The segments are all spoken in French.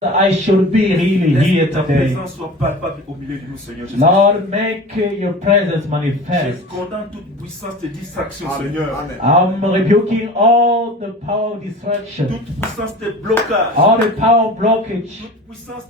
I should be really Laisse here que ta today. présence soit palpable au milieu de nous, Seigneur Jésus. Lord, make your presence Je manifest. condamne toute puissance de distraction, Amen. Seigneur. Amen. I'm rebuking all the power of distraction, Toute puissance de blocage. all the power of blockage, Toute puissance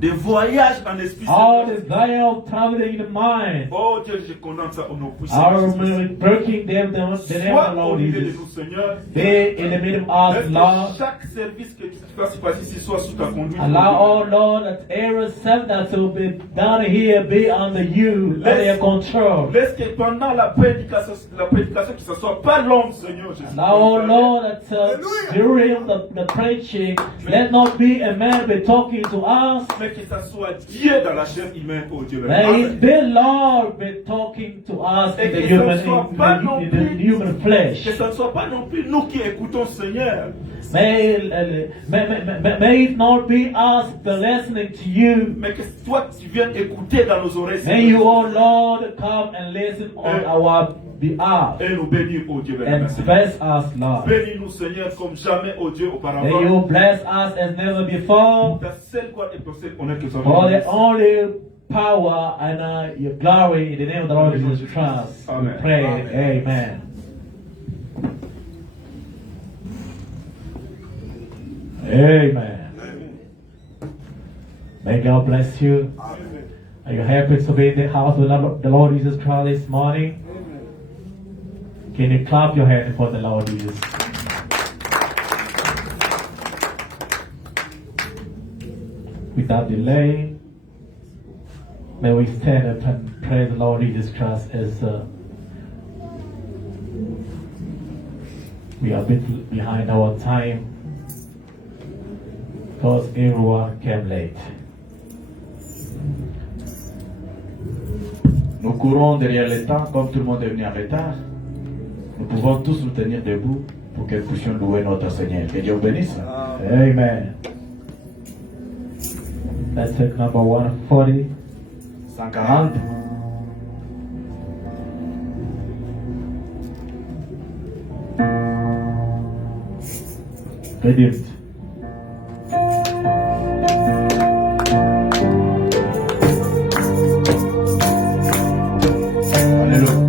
de voyage en esprit. all Seigneur. the vile traveling in the mind. Oh Dieu, je condamne ça au nom puissant. I'm de Jésus. breaking them down the name of Sois the au Lord milieu de Jesus. nous, Seigneur. Be in the middle of Laisse us, que Lord. chaque service que tu fasses passer ici soit sous ta conduite. Allow, oh Lord, that every self that will be done here be under you, under your control. Laisse que pendant la prédication que ce soit pas longue, Seigneur Jésus. Allow, oh Lord, that during the preaching, let not be a man be talking to us. Mais que ça soit Dieu dans la chair humaine, oh Dieu. May it be Lord be talking to us in the human flesh. Que ce ne soit pas non plus nous qui écoutons, Seigneur. May it not be us the listening to you. Mais que toi tu viennes écouter dans nos oreilles. May you, oh Lord, come and listen on our behalf Et nous bénir, oh Dieu. and bless us, Lord. Bénis-nous, Seigneur, comme jamais, oh Dieu, May auparavant. you bless us as never before. Ta seule gloire et ton seul honneur que nous For avons. the only power and your glory in the name of the Lord Jesus Christ. We Amen. pray. Amen. Amen. Amen. May God bless you. Amen. Are you happy to be in the house of the Lord Jesus Christ this morning? Can you clap your hands for the Lord Jesus? Without delay, may we stand up and praise the Lord Jesus Christ as we are a bit behind our time because everyone came late. Nous courons derrière le temps, comme tout le monde est venu en retard. Nous pouvons tous nous tenir debout pour que nous puissions louer notre Seigneur. Que Dieu vous bénisse. Amen. Let's take number 140. 140. Redeemed. Alléluia.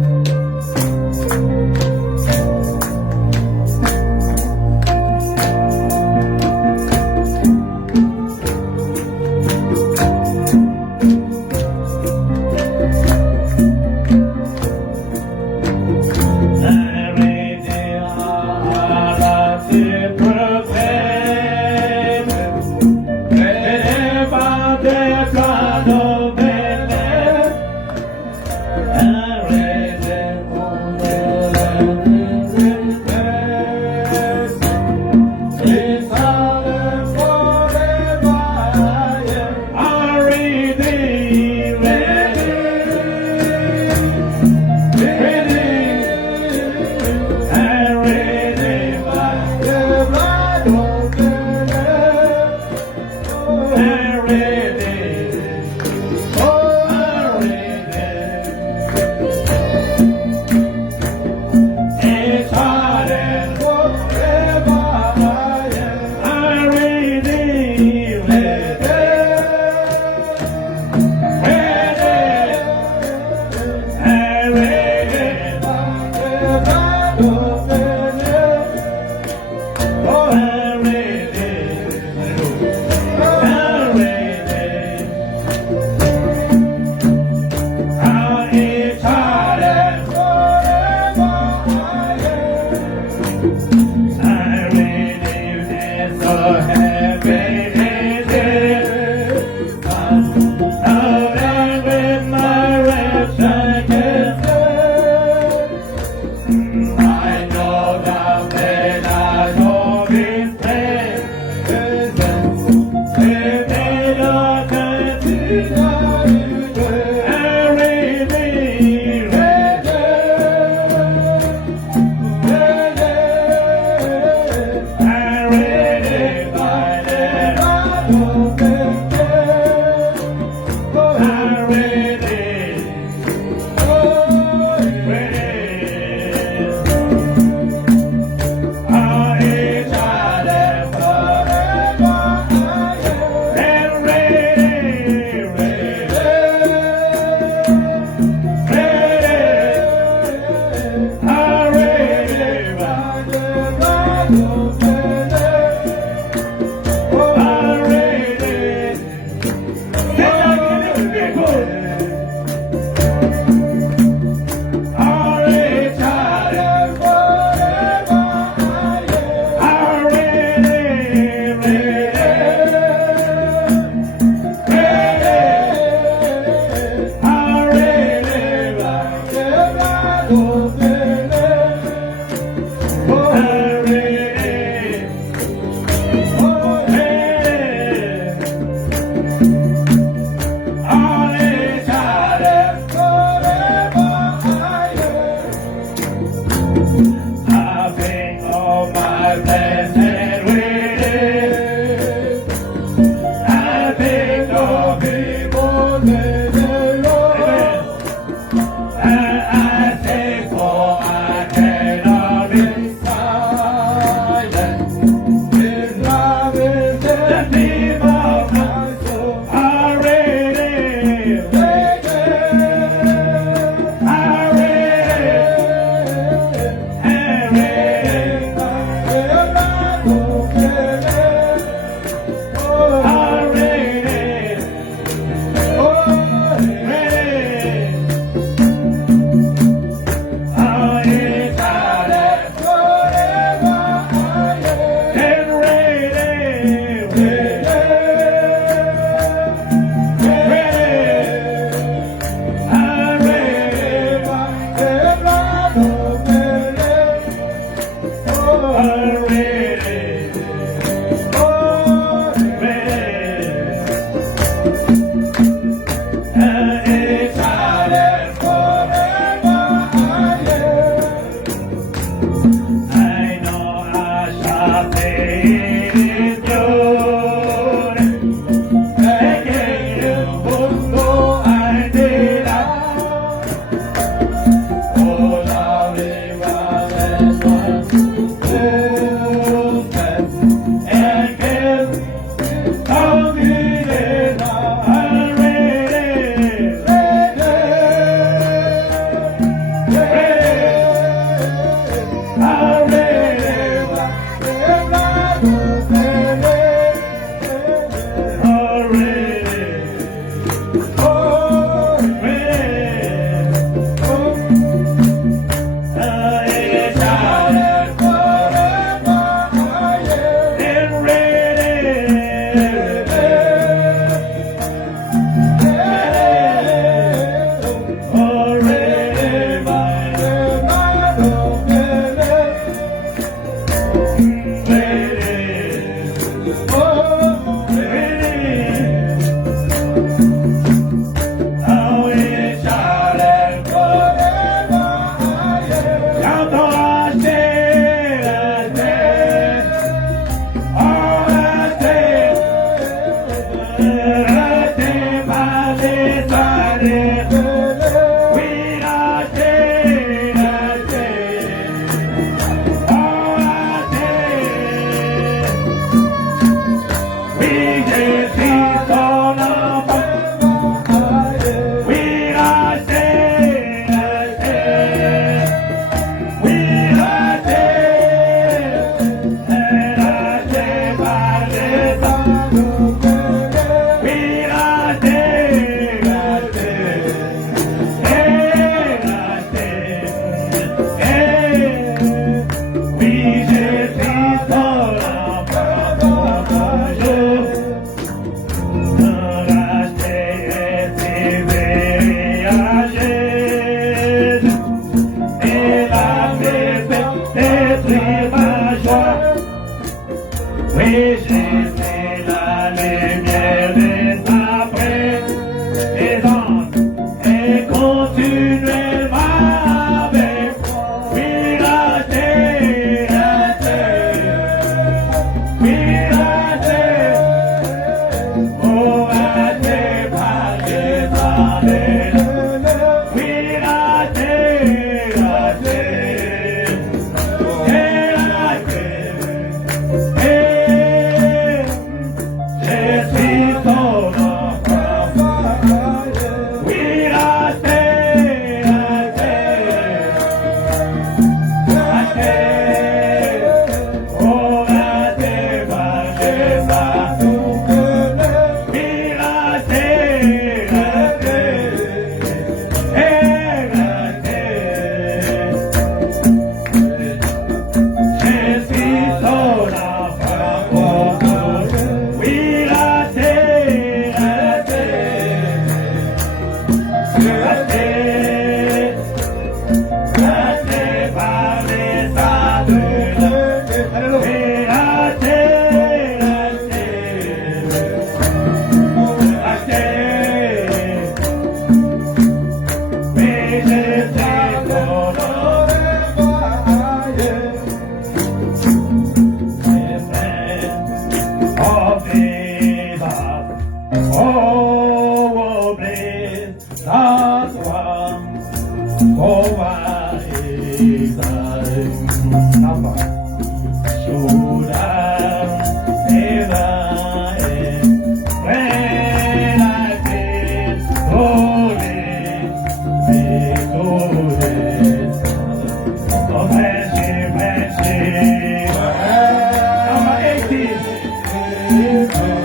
Bless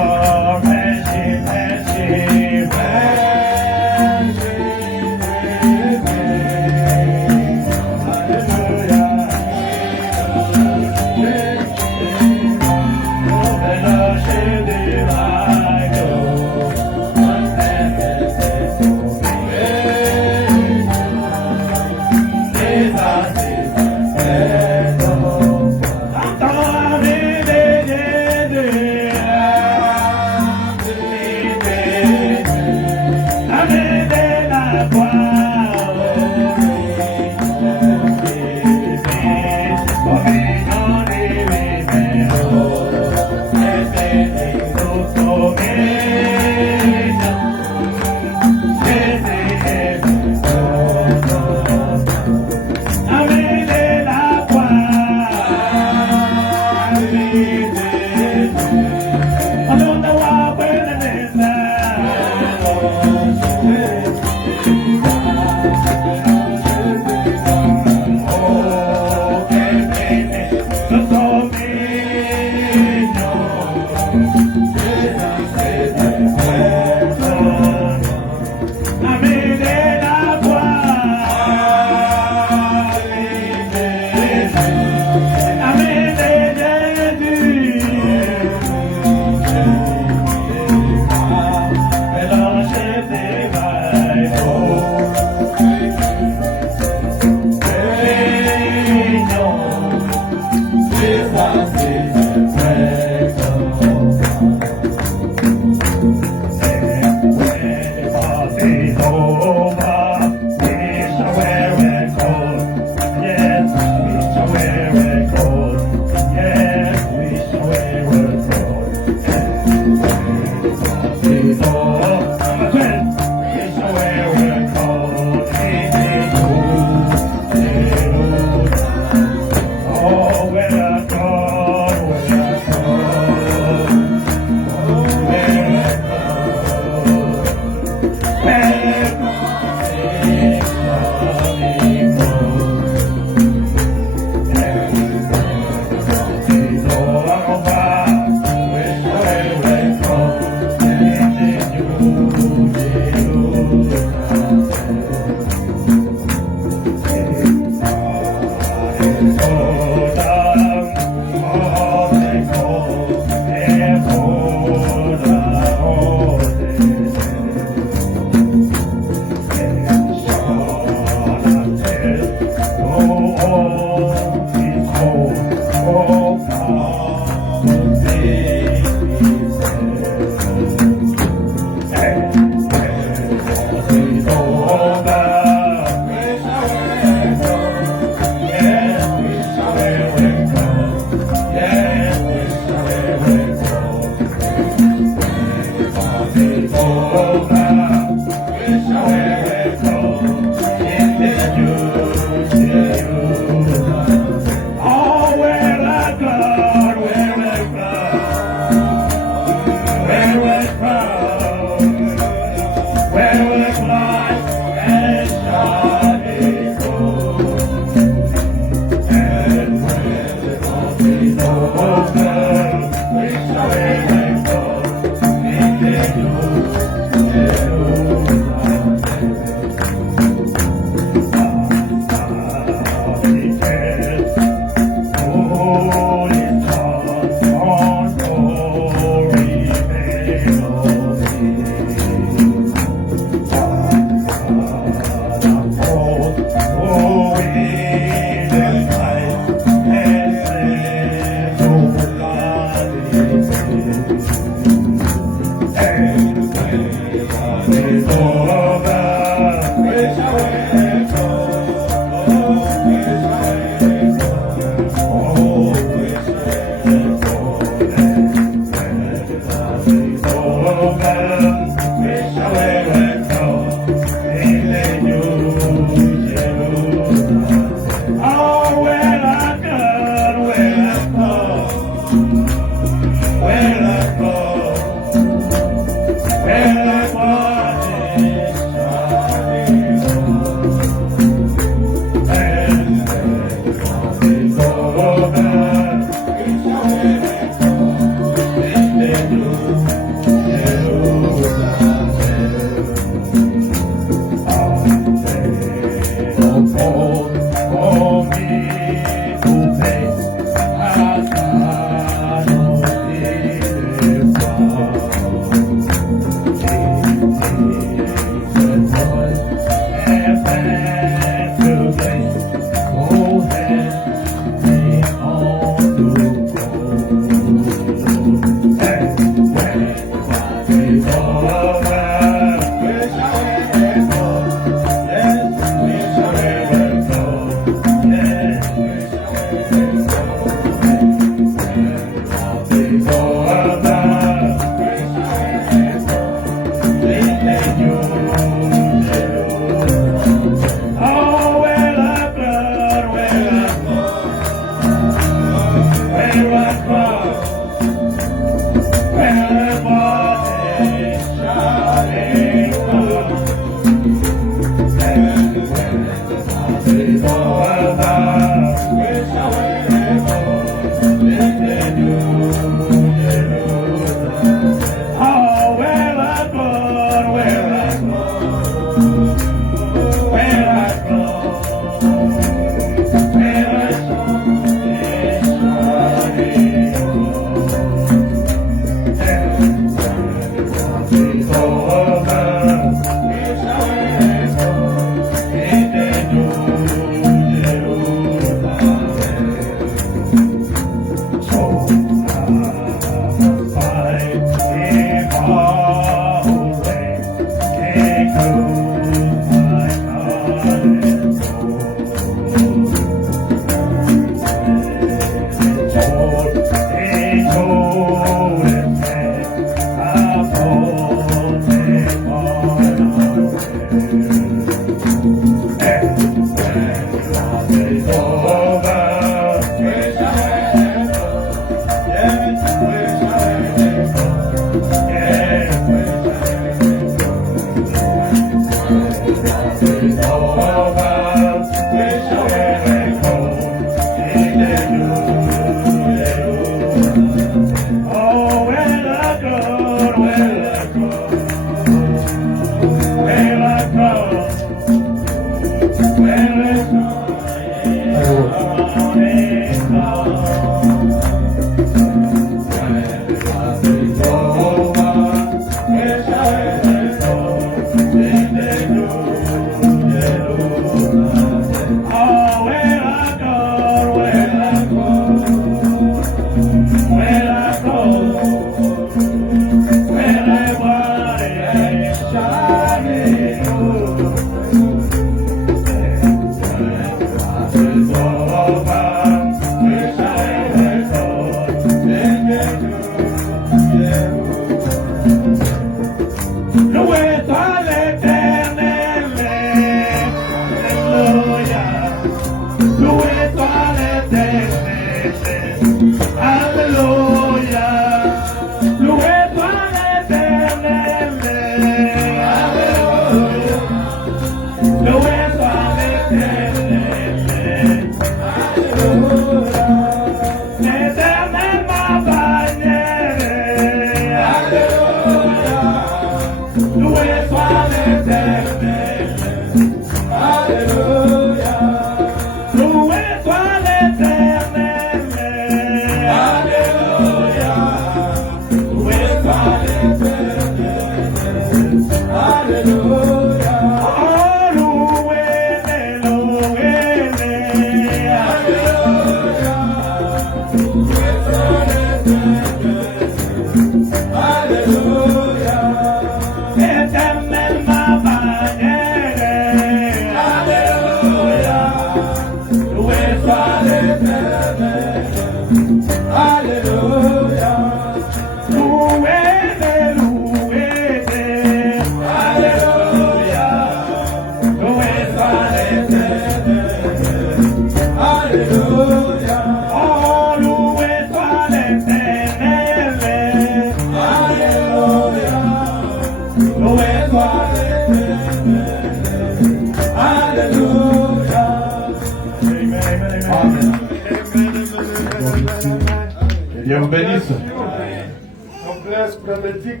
Dieu vous bénisse. God bless Brother Dick.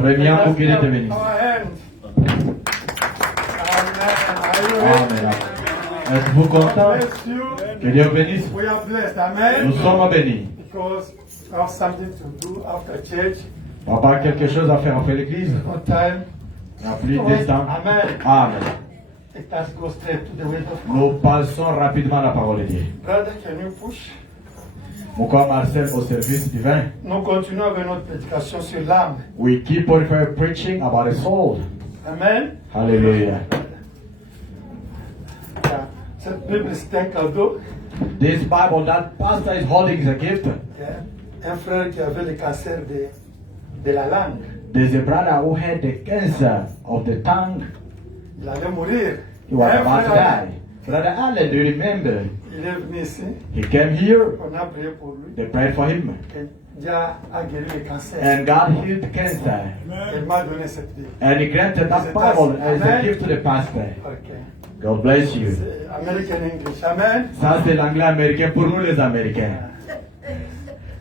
Frère Nyambo, que Dieu te bénisse. Our hand. Amen. Are you ready? Amen. Êtes-vous God content? bless you. Que Dieu vous bénisse. We are blessed. Nous Amen. sommes bénis. Because we have something to do after church. Papa a quelque chose à faire après l'église. No time. Il n'y a plus de temps. Amen. Amen. Let us go straight to the word of God. Nous passons rapidement à la parole de Dieu. Brother, can you push? Mon corps Marcel au service divin. Nous continuons avec notre prédication sur l'âme. We keep on preaching about the soul. Amen. Hallelujah. Cette Bible, c'est un cadeau. This Bible that pastor is holding is a gift. Un frère qui avait le cancer de la langue. There's a brother who had the cancer of the tongue. Il allait mourir. He was Un about to frère, die. Brother Allen, do you remember? il est venu ici. He came here. On a prié pour lui. They prayed for him. Et Dieu a guéri le cancer. And God healed the cancer. Il m'a donné cette Bible. And he granted that Bible as a gift to the pastor. Ok. God bless you. C'est American English. Amen. Ça, c'est l'anglais américain pour nous les Américains.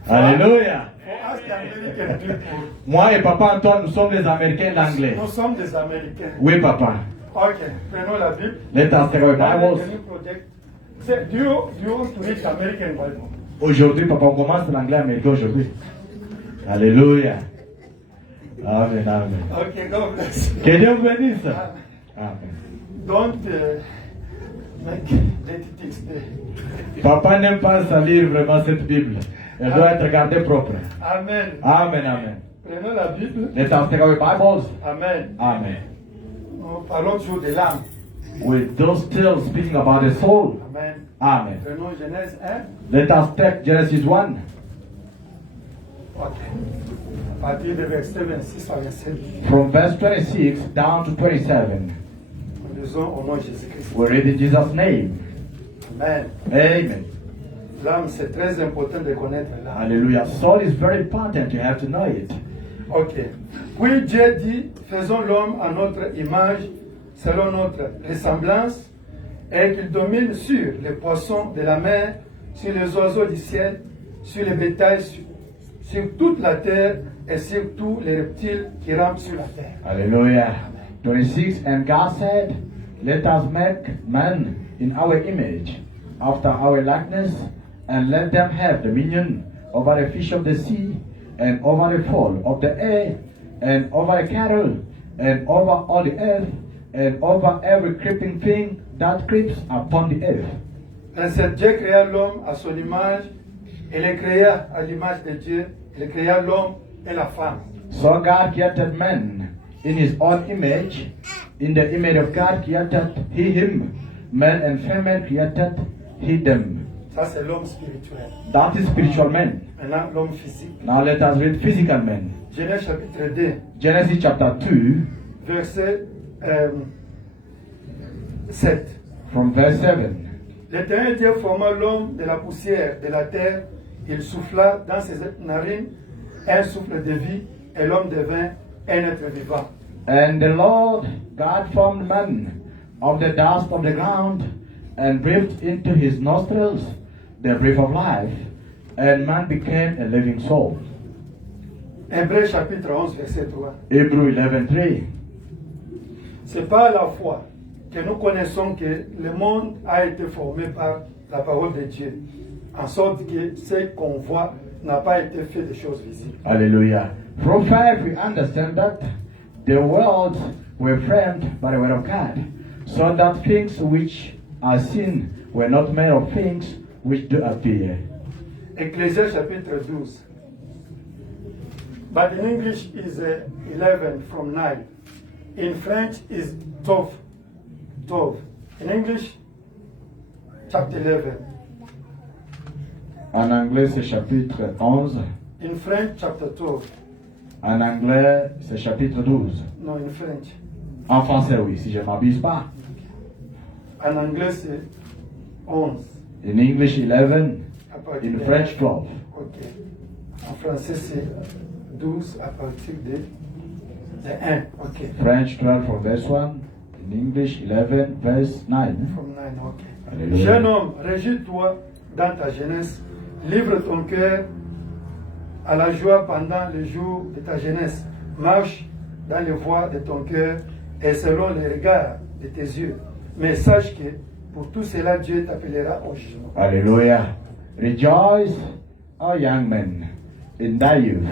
Alléluia. For us, the American people, Moi et papa Antoine, nous sommes les Américains l'anglais. nous sommes des Américains. Oui, papa. Ok. Prenons la Bible. Let us take our Bible, Bibles. can you project? Do you want to read the American Bible? Aujourd'hui, papa, on commence l'anglais américain aujourd'hui. Alléluia. Amen, amen. Ok, God bless you. Que Dieu vous bénisse. Amen. Don't make dirty things there. Papa n'aime pas salir vraiment cette Bible. Elle doit être gardée propre. Amen. Amen, amen. Prenons la Bible. Let us take our Bibles. Amen. Amen. Nous parlons toujours de l'âme. We're just still speaking about the soul. Amen. Amen. Prenons Genèse 1. Let us take Genesis 1 Ok. À partir du verset 26 à 27. from verse 26 down to 27. Nous lisons au nom de Jésus-Christ. We read in Jesus' name. Amen. Amen. L'âme, c'est très important de connaître l'âme. Hallelujah. Soul is very important. You have to know it. Ok. Puis Dieu dit, faisons l'homme à notre image, selon notre ressemblance, et qu'il domine sur les poissons de la mer, sur les oiseaux du ciel, sur les bétails, sur toute la terre et sur tous les reptiles qui rampent sur la terre. Hallelujah. 26. And God said, let us make man in our image, after our likeness, and let them have dominion over the fish of the sea, and over the fowl of the air, and over the cattle, and over all the earth, and over every creeping thing that creeps upon the earth. Ainsi Dieu créa l'homme à son image, et le créa à l'image de Dieu, il créa l'homme et la femme. So God created man in his own image. In the image of God created he him. Man and female created he them. Ça, c'est l'homme spirituel. That is spiritual man. Maintenant, l'homme physique. Now let us read physical man. Genèse chapitre 2, Genesis chapter 2 verset 7. from verse 7. L'Éternel Dieu forma l'homme de la poussière de la terre. Il souffla dans ses narines un souffle de vie, et l'homme devint un être vivant. And the Lord God formed man of the dust of the ground and breathed into his nostrils the breath of life, and man became a living soul. Hébreux chapitre 11, verset 3. Hebrew 11:3. C'est par la foi que nous connaissons que le monde a été formé par la parole de Dieu, en sorte que ce qu'on voit n'a pas été fait de choses visibles. Hallelujah. From 5 we understand that the worlds were framed by the word of God, so that things which are seen were not made of things which do appear. Ecclésiaste chapitre 12. But in English is 11 from 9. In French is 12. 12. In English, chapter 11. En anglais, c'est chapitre 11. In French, chapter 12. En anglais, c'est chapitre 12. No, in French. En français, oui, si je ne m'abuse pas. En anglais, c'est 11. In English, 11. À partir In de- French, 12. Ok. En français, c'est 12 à partir de 1. Ok. French 12 from verse 1. In English, 11 verse 9. From 9, ok. Alléluia. Jeune homme, régis-toi dans ta jeunesse. Livre ton cœur à la joie pendant le jour de ta jeunesse. Marche dans les voies de ton cœur et selon les regards de tes yeux. Mais sache que pour tout cela, Dieu t'appellera au jugement. Hallelujah. Rejoice, O young men, in thy youth,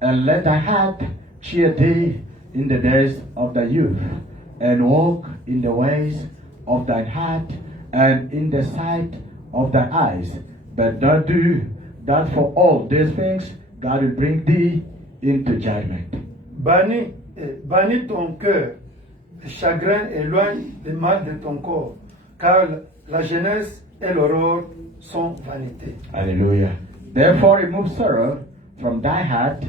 and let thy heart cheer thee in the days of thy youth, and walk in the ways of thine heart, and in the sight of thy eyes. But don't do that, for all these things God will bring thee into judgment. Bannis ton cœur, le chagrin éloigne le mal de ton corps, car la jeunesse et l'aurore sont vanité. Hallelujah. Therefore remove sorrow from thy heart,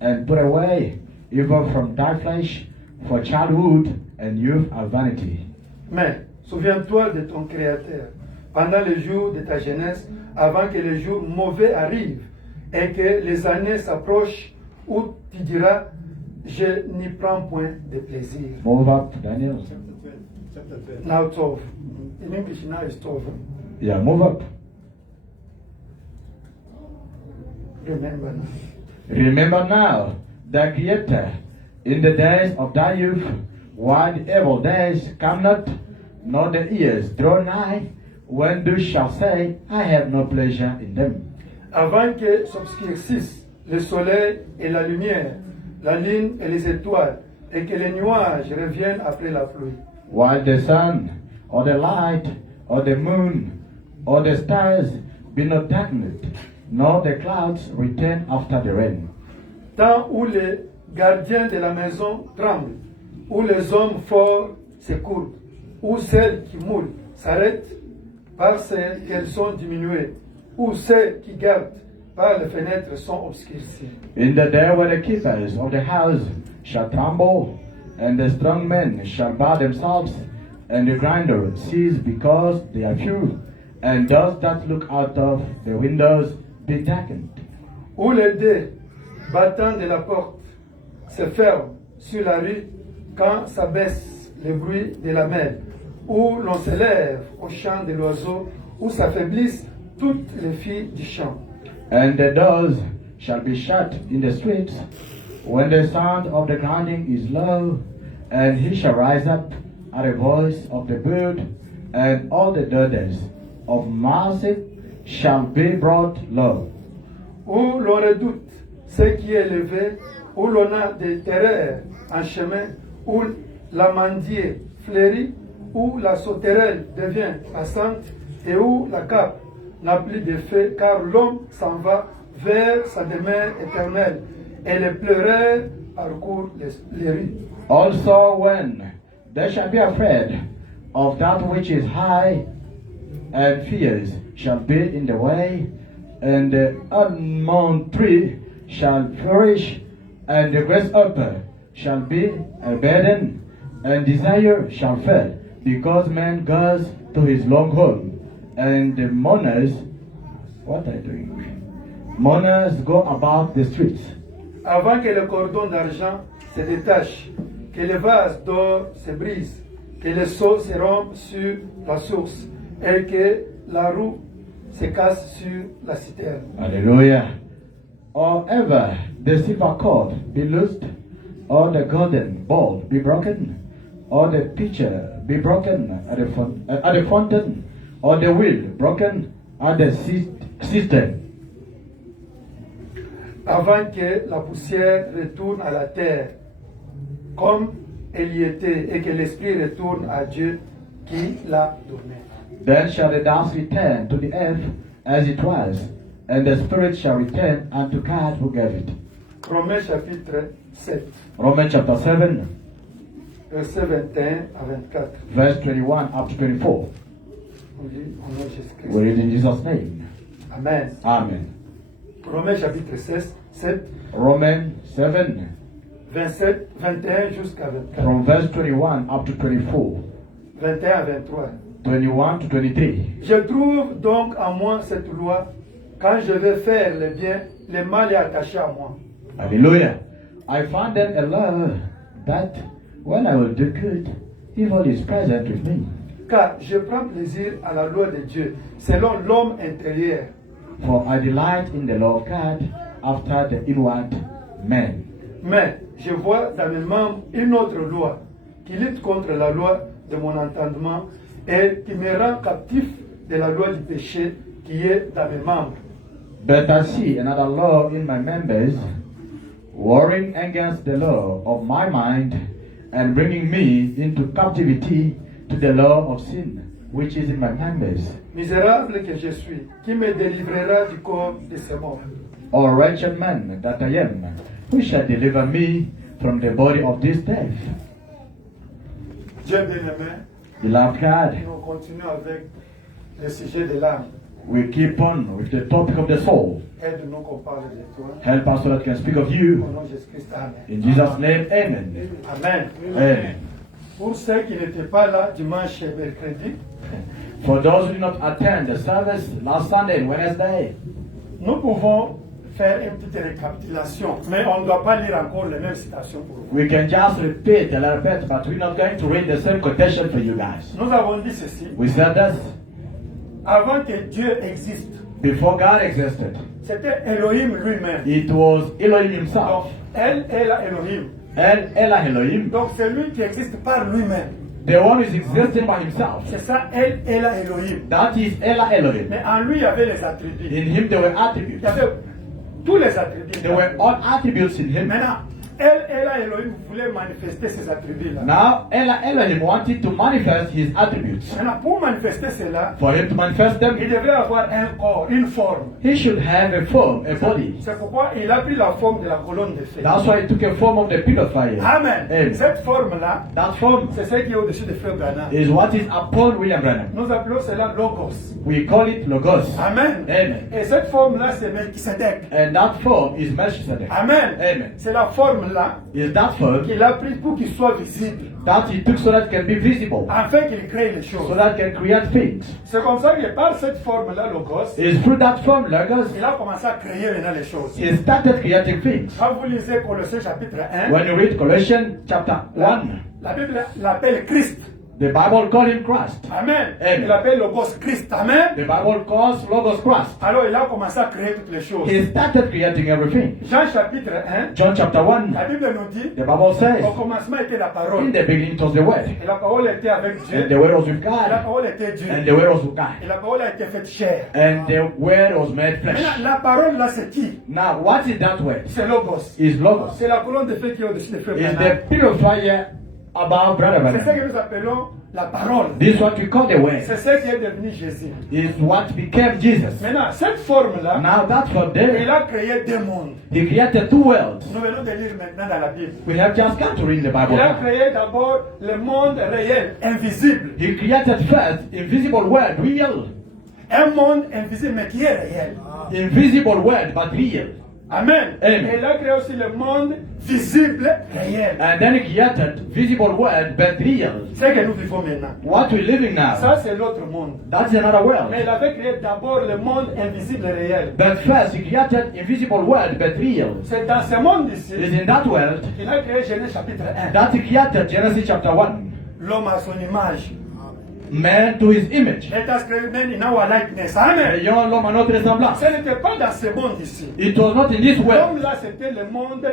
and put away evil from thy flesh, for childhood and youth are vanity. Mais souviens-toi de ton Créateur pendant les jours de ta jeunesse, avant que les jours mauvais arrivent et que les années s'approchent où tu diras, je n'y prends point de plaisir. Move up, Daniel. Now 12. In English now it's 12. Yeah, move up. Remember now. Remember now the Creator in the days of thy youth, while the evil days come not, nor the years draw nigh, when thou shalt say, I have no pleasure in them. Avant que s'obscurcissent le soleil et la lumière, la lune et les étoiles, et que les nuages reviennent après la pluie. While the sun, or the light, or the moon, or the stars be not darkened, nor the clouds return after the rain. Temps où les gardiens de la maison tremblent, où les hommes forts se courbent, où celles qui moulent s'arrêtent parce qu'elles sont diminuées, où celles qui gardent par les fenêtres sont obscurcies. In the day when the keepers of the house shall tremble, and the strong men shall bow themselves, and the grinders cease because they are few, and those that look out of the windows be darkened. Où les dés battant de la porte se ferment sur la rue quand s'abaisse le bruit de la mer, où l'on se lève au chant de l'oiseau, où s'affaiblissent toutes les filles du champ. And the doors shall be shut in the streets, when the sound of the grinding is low, and he shall rise up at the voice of the bird, and all the daughters of mercy shall be brought low. Où l'on redoute ce qui est élevé, où l'on a des terreurs en chemin, où l'amandier fleurit, où la sauterelle devient passante, et où la cape n'a plus d'effet, car l'homme s'en va vers sa demeure éternelle, et les pleureurs parcourent les rues. Also when they shall be afraid of that which is high, and fears shall be in the way, and the almond tree shall flourish, and the grasshopper shall be a burden, and desire shall fail, because man goes to his long home, and the mourners, what are you doing? Mourners go about the streets. Avant que le cordon d'argent se détache, que le vase d'or se brise, que le seau se rompe sur la source, et que la roue se casse sur la citerne. Hallelujah. Or ever the silver cord be loosed, or the golden bowl be broken, or the pitcher be broken at the fountain, or the wheel broken at the cistern. Avant que la poussière retourne à la terre, comme elle y était, et que l'esprit retourne à Dieu qui l'a donné. Then shall the dust return to the earth as it was, and the spirit shall return unto God who gave it. Romains chapitre 7, Romans chapter 7, versets 21 à 24. verse 21 up to 24. On dit au nom de Jésus-Christ. We read in Jesus' name. Amen. Amen. Romains chapitre 16, 7, Romans 7, 27, 21 jusqu'à 24. from verse 21 up to 24. 21 à 23. 21 to 23. Je trouve donc en moi cette loi. Quand je vais faire le bien, le mal est attaché à moi. Hallelujah. I found then a law that when I will do good, evil is present with me. Car je prends plaisir à la loi de Dieu, selon l'homme intérieur. For I delight in the law of God after the inward man. Mais je vois dans mes membres une autre loi qui lutte contre la loi de mon entendement et qui me rend captif de la loi du péché qui est dans mes membres. But I see another law in my members, warring against the law of my mind and bringing me into captivity to the law of sin, which is in my members. Misérable que je suis, qui me délivrera du corps de ces morts? O wretched man that I am, who shall deliver me from the body of this death? Dieu bien-aimé, Beloved God, nous continuons avec le sujet de l'âme. we keep on with the topic of the soul. Aide-nous qu'on parle de toi. Help us so that we can speak of Au you. nom de Jésus-Christ, Amen. In Jesus' name, amen. Amen. Amen. Pour ceux qui n'étaient pas là dimanche et mercredi, For those who did not attend the service last Sunday and Wednesday, nous pouvons faire une petite récapitulation, mais on ne doit pas lire encore les mêmes citations pour vous. we can just repeat a little bit, but we're not going to read the same quotation for you guys. Nous avons dit ceci, We said this avant que Dieu existe, before God existed. c'était Elohim lui-même. It was Elohim Donc, himself. elle est la Elohim. And Elah Elohim, Donc, c'est lui qui existe par lui-même. the one who is existing by himself. C'est ça, elle est la Elohim. That is Elah Elohim. Mais en lui, il y avait les attributs. In him there were Il attributes. y avait tous les attributs. There were all attributes in him. Maintenant, elle est la Elohim voulait manifester ces attributs-là. Now Elah Elohim wanted to manifest his attributes. Maintenant, pour manifester cela, For him to manifest il them, devait avoir un corps, une forme. he should have a form, a body. C'est pourquoi il a pris la forme de la colonne de feu. That's why he took a form of the pillar of fire. Amen. Amen. Cette forme-là, That form c'est ce qui est au-dessus de Frère Branham. is what is upon William Branham. Nous appelons cela Logos. We call it Logos. Amen. Amen. Et cette forme-là, c'est Melchisedec. And that form is Melchizedek. Amen. Amen. C'est la forme-là Is that form qu'il a pris pour qu'il soit visible, that he took so that it can be visible, afin qu'il crée les so choses. that it can create things. C'est comme ça que par cette forme-là, Logos, It's through that form, Logos, il a commencé à créer maintenant les choses. he started creating things. Quand vous lisez Colossiens chapitre 1, When you read Colossians chapter 1, la Bible l'appelle Christ. the Bible calls him Christ. Amen. Amen. Il appelle Logos Christ. Amen. The Bible calls Logos Christ. Alors il a commencé à créer toutes les choses. He started creating everything. Jean chapitre 1, John chapter 1, la Bible nous dit, the Bible says, au commencement était la in parole. the beginning it was the Word, Et la parole était avec and Dieu. the Word was with Et la God, parole était Dieu. and the Word was with Et God, la parole a été faite chair. and the Word was made flesh. Maintenant, la parole là, c'est qui? Now, what is that word? C'est Logos. Is Logos. C'est la colonne de feu qui est au-dessus de feu. Is the pillar of fire above Brother C'est ce Branham. que nous appelons la parole. This is what we call the Word. C'est ce qui est devenu Jésus. Is what became Jesus. Maintenant, cette forme-là, Now that from il there, a créé deux mondes. he created two worlds. Nous venons de lire maintenant dans la Bible. We have just got to read the Bible. Il a now. créé d'abord le monde réel, invisible. He created first invisible world, real. Un monde invisible, mais qui est réel. Invisible world, but real. Amen. Amen. Et il a créé aussi le monde visible, réel. And then he created visible world, but real. C'est ce que nous vivons maintenant. What we're living now, Ça, c'est l'autre monde. that's another world. Mais il avait créé d'abord le monde invisible, réel. But first, he created invisible world, but real. C'est dans ce monde ici It's in that world qu'il a créé Genèse chapitre 1. that he created Genesis chapter 1. L'homme à son image. Man to his image. Let us create man in our likeness. Amen. Ayant l'homme à notre ressemblance. Ce n'était pas dans ce monde ici. It was not in this world. L'homme là, c'était le monde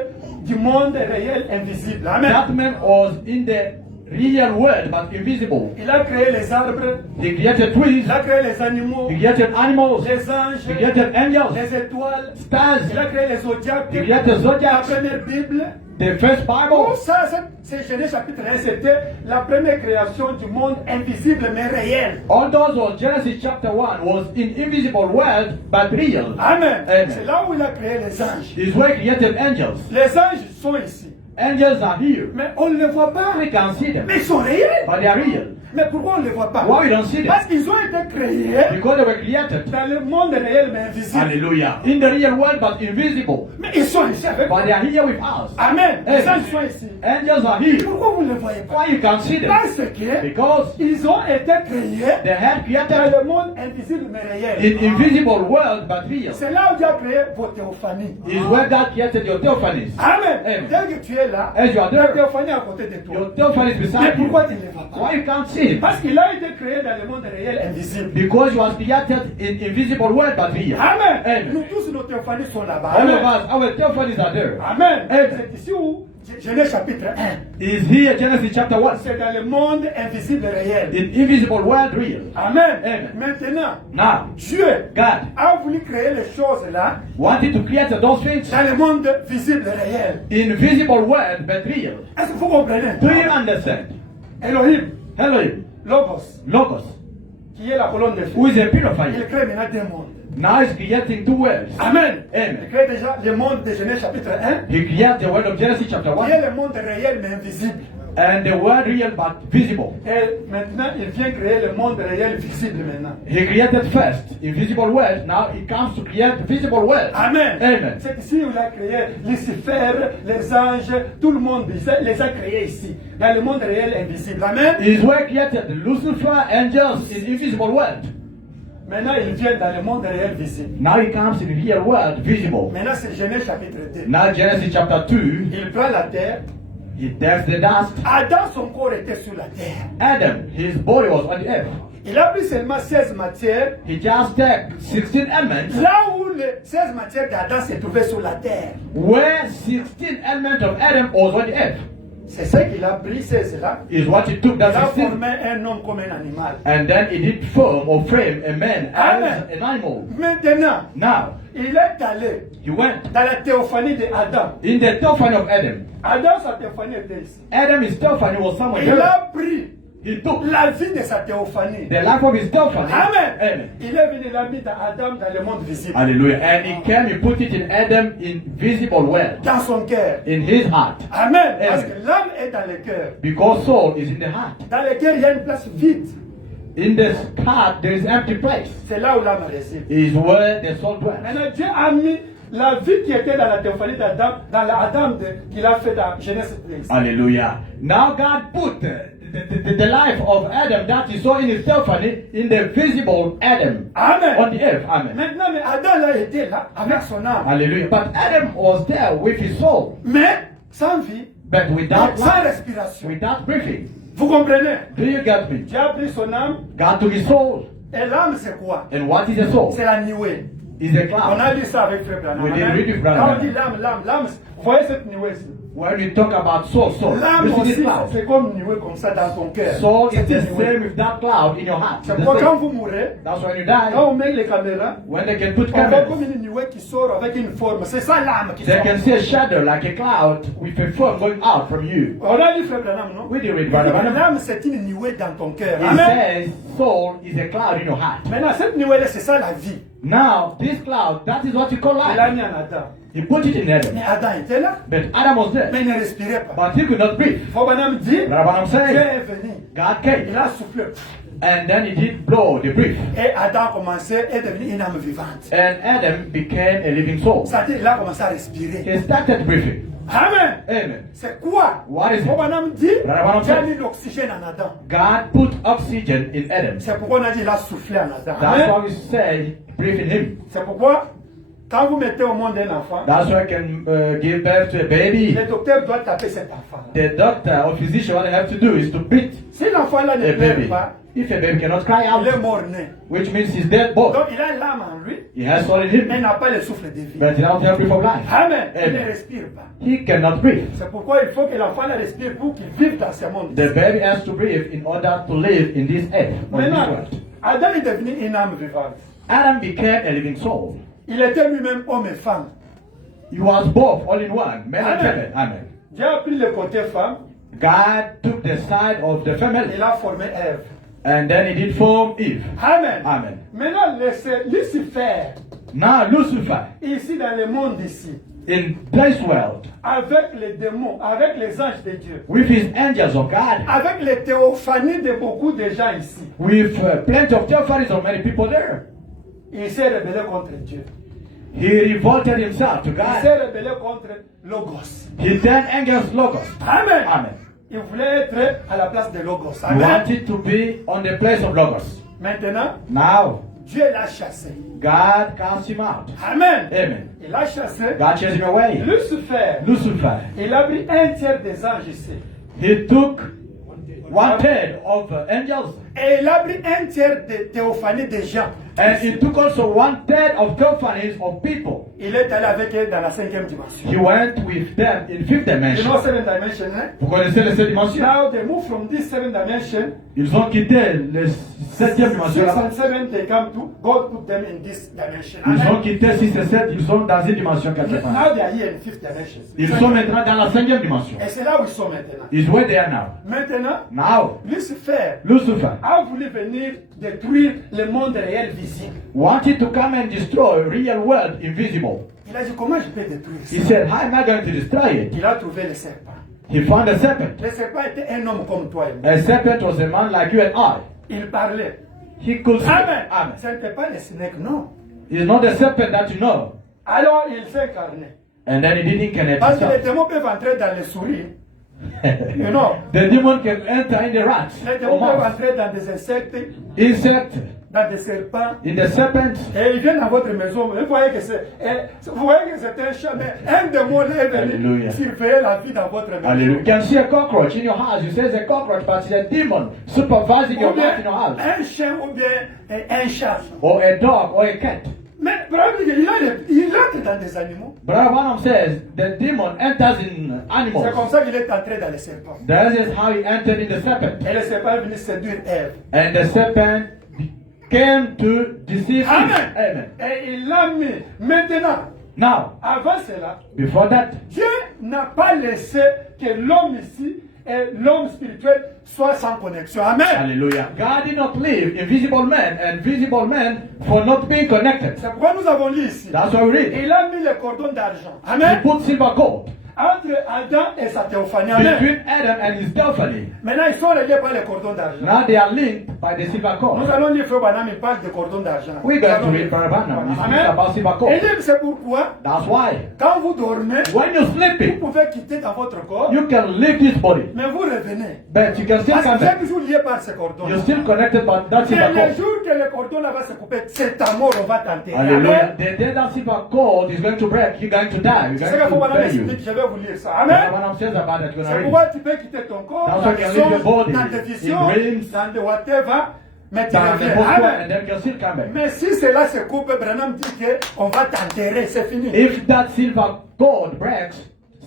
du monde réel invisible. Amen. That man was in the real world, but invisible. Il a créé les arbres, He created trees. il a créé les animaux, He created animals. les anges, He created angels. les étoiles. Stars. Il a créé les zodiacs. He created La zodiacs. première Bible. The first Tout Bible. ça, c'est Genèse chapitre 1, c'était la première création du monde invisible mais réel. All those was Genesis chapter 1 was in invisible world, but real. Amen. Amen. C'est là où il a créé les anges. Is where he created angels. Les anges sont ici. Angels are here. Mais on ne les voit pas. We can see them, Mais ils sont réels. but they are real. Mais pourquoi on ne les voit pas? Why we don't see them? Parce qu'ils ont été créés Because they were created. dans le monde réel mais invisible. Hallelujah. In the real world, but invisible. Mais ils sont ici avec nous. But they are here with us. Amen. Les Amen. anges sont ici. Angels are here. Pourquoi vous ne les voyez pas? Why you can't see them? Parce que Because ils ont été créés they had dans created le monde invisible mais réel. in invisible world, but real. C'est là où Dieu a créé vos théophanies. Is where God created your theophanies. Amen. Amen. Dès que tu es là, As you are la there, théophanie est à côté de toi. your theophanies Mais beside you. pourquoi tu ne les vois pas? Why you can't see him. Parce qu'il a été créé dans le monde réel invisible. Because he was created in invisible world but real. Amen. Amen. Nous tous, nos théophanies sont là-bas. All of Amen. us, our theophanies are there. Amen. Amen. C'est ici où Genèse chapitre 1. Is here Genesis chapter 1. C'est dans le monde invisible réel. In invisible world real. Amen. Amen. Maintenant, Now, Dieu God a voulu créer les choses là wanted to create those things dans le monde visible réel. invisible world but real. Est-ce que vous comprenez? Do you understand? Elohim, Elohim, Logos, Logos, qui est la colonne de who feu, is a purifier, il crée maintenant deux mondes. now is creating two worlds. Amen. Amen. Il crée déjà le monde de Genèse chapitre 1, He created the world of Genesis chapter qui est 1 le monde réel mais invisible. and the world real but visible. Et maintenant, il vient créer le monde réel visible maintenant. He created first invisible world, now he comes to create visible world. Amen. Amen. C'est ici où il a créé Lucifer, les anges, tout le monde, il les a créés ici, dans le monde réel invisible. Amen. Is where created Lucifer, angels in invisible world. Maintenant, il vient dans le monde réel visible. Now he comes in the real world visible. Maintenant, c'est Genèse chapitre 2. Now Genesis chapter 2, Il prend la terre. he takes the dust. Adam, son corps était sur la terre. Adam, his body was on the earth. Il a pris seulement 16 matières. He just took 16 elements, Là où les 16 matières d'Adam se trouvaient sur la terre. where 16 elements of Adam was on the earth. C'est ce qu'il a pris, 16 là. Is what he took Il a that 16. formé un homme comme un animal. And then he did form or frame a man as Amen. an animal. Maintenant, Now, il est allé he went dans la théophanie d'Adam. in the theophany of Adam. Adam, sa théophanie était ici. Adam's theophany was somewhere Il there. a pris He took la vie de sa théophanie. the life of his theophany. Amen. Amen. Il est venu, il a mis dans Adam dans le monde visible. Hallelujah. And he came, he put it in Adam in visible world, Dans son cœur. in his heart. Amen. Parce Amen. que l'âme est dans le cœur. Because soul is in the heart. Dans le cœur, il y a une place vide. In the heart, there is empty place. C'est là où l'âme réside. Is where the soul dwells. Maintenant, Dieu a mis la vie qui était dans la théophanie d'Adam, dans l'Adam qu'il a fait dans Genèse 13. Hallelujah. Now God put the life of Adam that he saw in his theophany in the visible Adam Amen. on the earth. Amen. Maintenant, mais Adam là était là avec son âme. Hallelujah. But Adam was there with his soul, Mais sans vie, but without sans life, respiration. without breathing. Vous comprenez? Do you get me? Dieu a pris son âme God took his soul. et l'âme c'est quoi? And what is a soul? C'est la nuée. Is a On cloud. a lu ça avec Frère Branham. We did Amen. read it, Brother Quand on Branham. dit l'âme, vous voyez cette nuée ici. When we talk about soul, L'âme you see aussi, this cloud. c'est comme une nuée comme ça dans ton cœur. Soul is C'est the une nuée. same with that cloud in your heart. C'est The pourquoi quand same. vous mourrez, That's when you quand die. on met les caméras, When they can put on voit cameras, comme une nuée qui sort avec une forme. C'est ça l'âme qui they sort. can see a shadow like a cloud with a form going out from you. On a lu Frère Branham, non? We did read Brother Branham. L'âme, c'est une nuée dans ton cœur. It Amen. says soul is a cloud in your heart. Maintenant, cette nuée-là, c'est ça la vie. Now, this cloud, that is what you call Il a life. mis en Adam. He put it in Mais Adam. Adam était là, But Adam was there. mais il ne respirait pas. But he could not breathe. Frère Branham dit, Brother Branham Dieu said, est venu. God Il came. a soufflé. And then he did blow the breath. Et Adam a commencé à devenir une âme vivante. And Adam became a living soul. C'est-à-dire, il a commencé à respirer. He started breathing. Amen. Amen. C'est quoi? What is it? Frère Branham dit, Brother Branham Dieu a said, mis l'oxygène en Adam. God put oxygen in Adam. C'est pourquoi on a dit, il a soufflé en Adam. That's Amen. why we say breathe in him. C'est pourquoi, quand vous mettez au monde un enfant, That's why I can give birth to a baby. le docteur doit taper cet enfant. The doctor or physician, what they have to do is to beat Si l'enfant là ne a pleure baby. pas, If a baby cannot cry il est out, mort-né. which means he's dead both. Donc il a l'âme en lui, He has soul in mais il him, n'a pas le souffle de vie. but he doesn't have breath of life. Amen. Il ne Amen. respire pas. He cannot breathe. C'est pourquoi il faut que l'enfant le respire pour qu'il vive dans ce monde. The baby has to breathe in order to live in this earth, on this Maintenant, world. Adam est devenu une âme vivante. Adam became a living soul. Il était lui-même homme et femme. He was both all in one, man and Amen. female. Amen. Dieu a pris le côté femme, God took the side of the family, il a formé Ève. and then he did form Eve. Amen. Amen. Maintenant, Lucifer, Now Lucifer, ici dans le monde ici, in this world, avec les démons, avec les anges de Dieu, with his angels of God, avec les théophanies de beaucoup de gens ici, with plenty of theophanies of many people there, il s'est rebellé contre Dieu. he revolted himself to Il God. s'est rebellé contre Logos. He turned against Logos. Amen. Amen. Il voulait être à la place de Logos. He Amen. wanted to be on the place of Logos. Maintenant, Now, Dieu l'a chassé. God cast him out. Amen. Amen. Il l'a chassé. God chased him away. Lucifer, Lucifer, il a pris un tiers des anges ici. he took one third of angels. Et il a pris un tiers de théophanie des gens. And he took also one third of theophanies of people. Il est allé avec eux dans la 5e dimension. He went with them in fifth You dimension. know 7th dimension, hein? Vous connaissez les 7 dimensions? Now they move from this 7th dimension. Ils ont quitté les 7e dimension 6 là-bas. and 7, they come to, God put them in this dimension. Ils ont Amen. quitté 6 et 7, ils sont dans une dimension quelque part. Now they are here in 5th dimension. Ils sont maintenant dans la 5e dimension. Et c'est là où ils sont maintenant. Is where they are now. Maintenant, Now, Lucifer Lucifer a voulu venir détruire le monde réel visible. wanted to come and destroy real world invisible. Il a dit comment je peux détruire ça? He said, how am I going to destroy it? Il a trouvé le serpent. He found a serpent. Le serpent était un homme comme toi et moi. A serpent was a man like you and I. Il parlait. He could speak. Amen. Amen. Ce n'était pas le snake, non. He's not the serpent that you know. Alors il s'est incarné. And then he didn't connect Parce que les himself. démons peuvent entrer dans les souris. You know. The demon can enter in the rats, Les or démons peuvent mouse, entrer dans des insectes, insect, dans des serpents. in the serpent. Et ils viennent dans votre maison. Vous voyez que c'est un chat, mais un démon est venu Alléluia. surveiller la vie dans votre maison. Hallelujah. You can see a cockroach in your house. You say it's a cockroach, but it's a demon supervising Ou your bien life in your house. un chien ou bien un chat. Or a dog or a cat. Mais probablement il entre dans des animaux. Brother Branham says the demon enters in C'est comme animals. ça qu'il est entré dans les serpents. That is how he entered in the serpent. Et le serpent est venu séduire Ève. And the serpent came to deceive Eve. Amen. Amen. Et il l'a mis. Maintenant, Now, avant cela, before that, Dieu n'a pas laissé que l'homme ici et l'homme spirituel soient sans connexion. Amen. hallelujah. God did not leave invisible men and visible men for not being connected. C'est pourquoi nous avons lu ici. That's why we read. Il a mis le cordon d'argent. He Amen. put silver cord Entre Adam et sa théophanie. Amen. between Adam and his theophany. Maintenant, ils sont reliés par le cordon d'argent. Now they are linked by the silver Nous cord. allons lire Frère Branham, il parle de cordon d'argent. We're going to read Brother Branham. He speaks Amen. about silver Et cord. il dit, c'est pourquoi, That's why quand vous dormez, when you're vous sleeping, pouvez quitter dans votre corps, you can leave this body, mais vous revenez. but you can still Parce come que vous êtes back. toujours lié par ce cordon. You're still connected by that Et silver le cord. jour que le cordon là va se couper, c'est ta mort, on va t'enterrer. Hallelujah. Amen. The day that silver cord is going to break, you're going to die. You're C'est ce que going Frère to Branham bury explique, you. je vais vous lire ça. Brother Amen. Branham says about that. You're C'est going to pourquoi read. tu peux quitter ton corps, That's dans why des you can leave your songes, body dans des in visions, dreams, dans des whatever, mais tu down the reviens. book, Amen. and then you can still come back. Mais si cela se coupe, Branham dit qu'on va t'enterrer, c'est fini. If that silver cord breaks,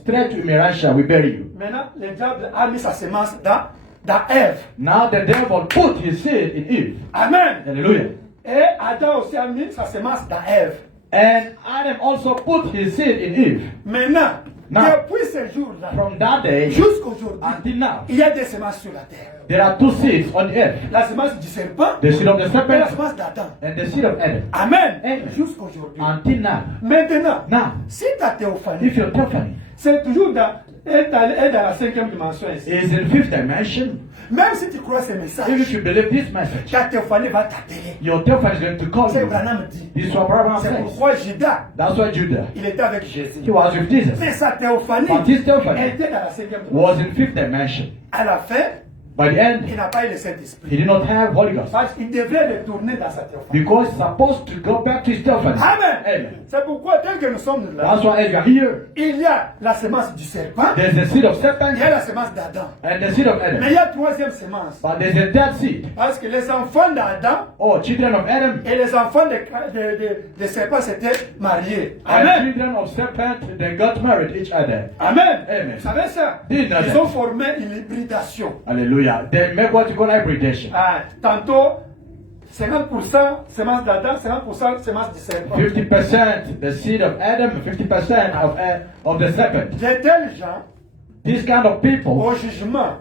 straight to Mirasha, we bury you. Maintenant, le diable a mis sa semence dans Ève. Now the devil put his seed in Eve. Amen. Hallelujah. Et Adam aussi a mis sa semence dans Ève. And Adam also put his seed in Eve. Maintenant, Now, depuis ce jour-là, from that day jusqu'aujourd'hui, until now, il y a des semences sur la terre. there are two seeds on the earth. La semence du serpent The seed of the et la serpent semence d'Adam. and the seed of Adam. Amen. Amen. Jusqu'aujourd'hui. Until now. Maintenant, Now, si ta théophanie, if you're Theophany c'est toujours est dans la 5e dimension ici. is in fifth dimension, Même si tu crois ces even messages, if you believe this message, ta théophanie va t'atteler. your Theophany is going to call C'est you. Branham dit. This is what Abraham C'est says. pourquoi Judas, That's why Judah, il était avec Jésus. he was with Jesus, Mais sa théophanie but his Theophany était dans la 5e dimension. was in fifth dimension. À la fin, By the end, il n'a pas eu le he Saint-Esprit. did not have Holy Ghost Parce qu'il devrait retourner dans sa théophanie. because he's supposed to go back to his Theophany. Amen. Amen. C'est pourquoi, tel que nous sommes là, That's why as you are here, il y a la semence du serpent, there's the seed of serpent il y a la semence d'Adam. and the seed of Mais Adam. il y a troisième semence. But there's a third seed. Parce que les enfants d'Adam Oh, children of Adam et les enfants de serpent s'étaient mariés. and Amen. children of serpent, they got married each other. Amen. Amen. Vous savez ça? Dis, Nadia. Ils ont formé une hybridation. Hallelujah. They make what you call hybridation. Ah, tantôt, 50% semence d'Adam, 50% semence du serpent. 50% the seed of Adam, 50% of the serpent. De tels gens, This kind of people, au jugement,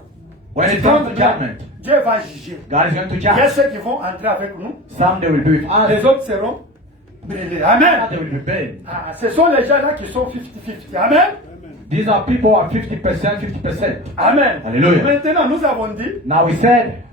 when it comes to judgment, Dieu va juger. God is going to Il y a judge. ceux qui vont entrer avec nous, Some they will be with us, les autres seront brûlés. Amen. some they will be burned. Ah, ce sont les gens-là qui sont 50-50. Amen. These are people who are 50%, 50%. Amen. Alléluia. Maintenant, nous avons dit, Now we said,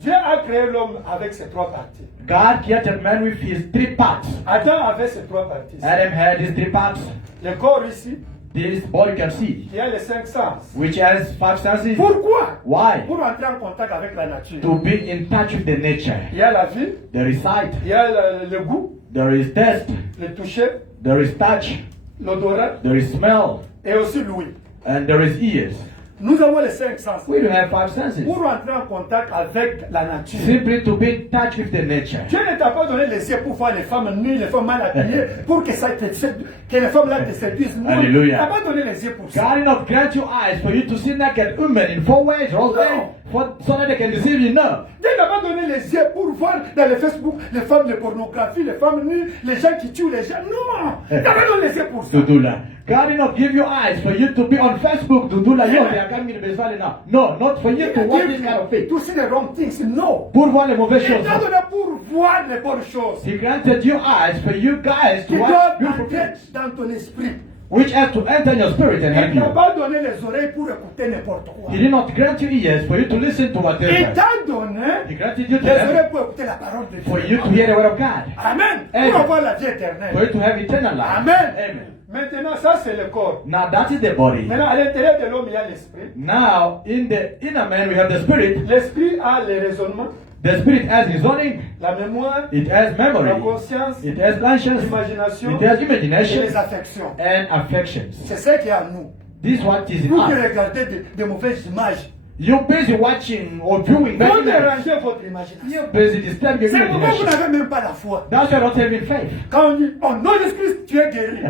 Dieu a créé l'homme avec ses trois parties. God created man with his three parts. Adam avait ses trois parties. Adam had his three parts. Le corps ici, This body can see, qui a les 5 sens. which has 5 senses. Pourquoi? Why? Pour entrer en contact avec la nature. To be in touch with the nature. Il y a la vue, There is sight, il y a le goût, there is taste, le toucher, there is touch, l'odorat there is smell, et aussi l'ouïe. and there is ears. Nous avons les 5 sens. We do have 5 senses. Pour entrer en contact avec la nature. Simply to be in touch with the nature. Dieu ne t'a pas donné les yeux pour voir les femmes nues, les femmes mal habillées, pour que les femmes là te séduisent. Non, Alléluia. il ne t'a pas donné les yeux pour ça. God did not grant you eyes for you to see naked women in 4 ways, all day, so that they can deceive you. No. Dieu n'a pas donné les yeux pour voir dans les Facebook les femmes de pornographie, les femmes nues, les gens qui tuent les gens. Non, il n'a pas donné les yeux pour ça. To do that. God did not give you eyes for you to be on Facebook to do that. Yo, they are coming in the valley now. No, not for you to watch this kind of thing. To see the wrong things. No. Pour voir les mauvaises Il choses. t'a donné pour voir les bonnes choses. He granted you eyes for you guys to Qui watch doivent beautiful entrer things, dans ton esprit. which has to enter in your spirit and help Il n'a you. pas donné les oreilles pour écouter n'importe quoi. He did not grant you ears for you to listen to Il whatever. t'a donné He granted you to les them oreilles pour écouter la parole de for Dieu. you to hear the word of God, Amen. Amen. Pour avoir la vie for éternelle. you to have eternal life. Amen. Amen. Maintenant, ça c'est le corps. Now that is the body. Maintenant, à l'intérieur de l'homme, il y a l'esprit. Now in the inner man we have the spirit. L'esprit a les raisonnements, The spirit has reasoning. la mémoire, It has memory. la conscience, It has conscience. l'imagination It has et imagination les affections. and affections. C'est ça qui est en nous. This is what is in Vous qui us. regardez de mauvaises images, You're busy watching or viewing vous bad images. dérangez votre imagination. You're busy disturbing your C'est pourquoi vous imagination. n'avez même pas la foi. That's why you're not having faith. Quand on dit, oh non, Jésus-Christ, tu es guéri.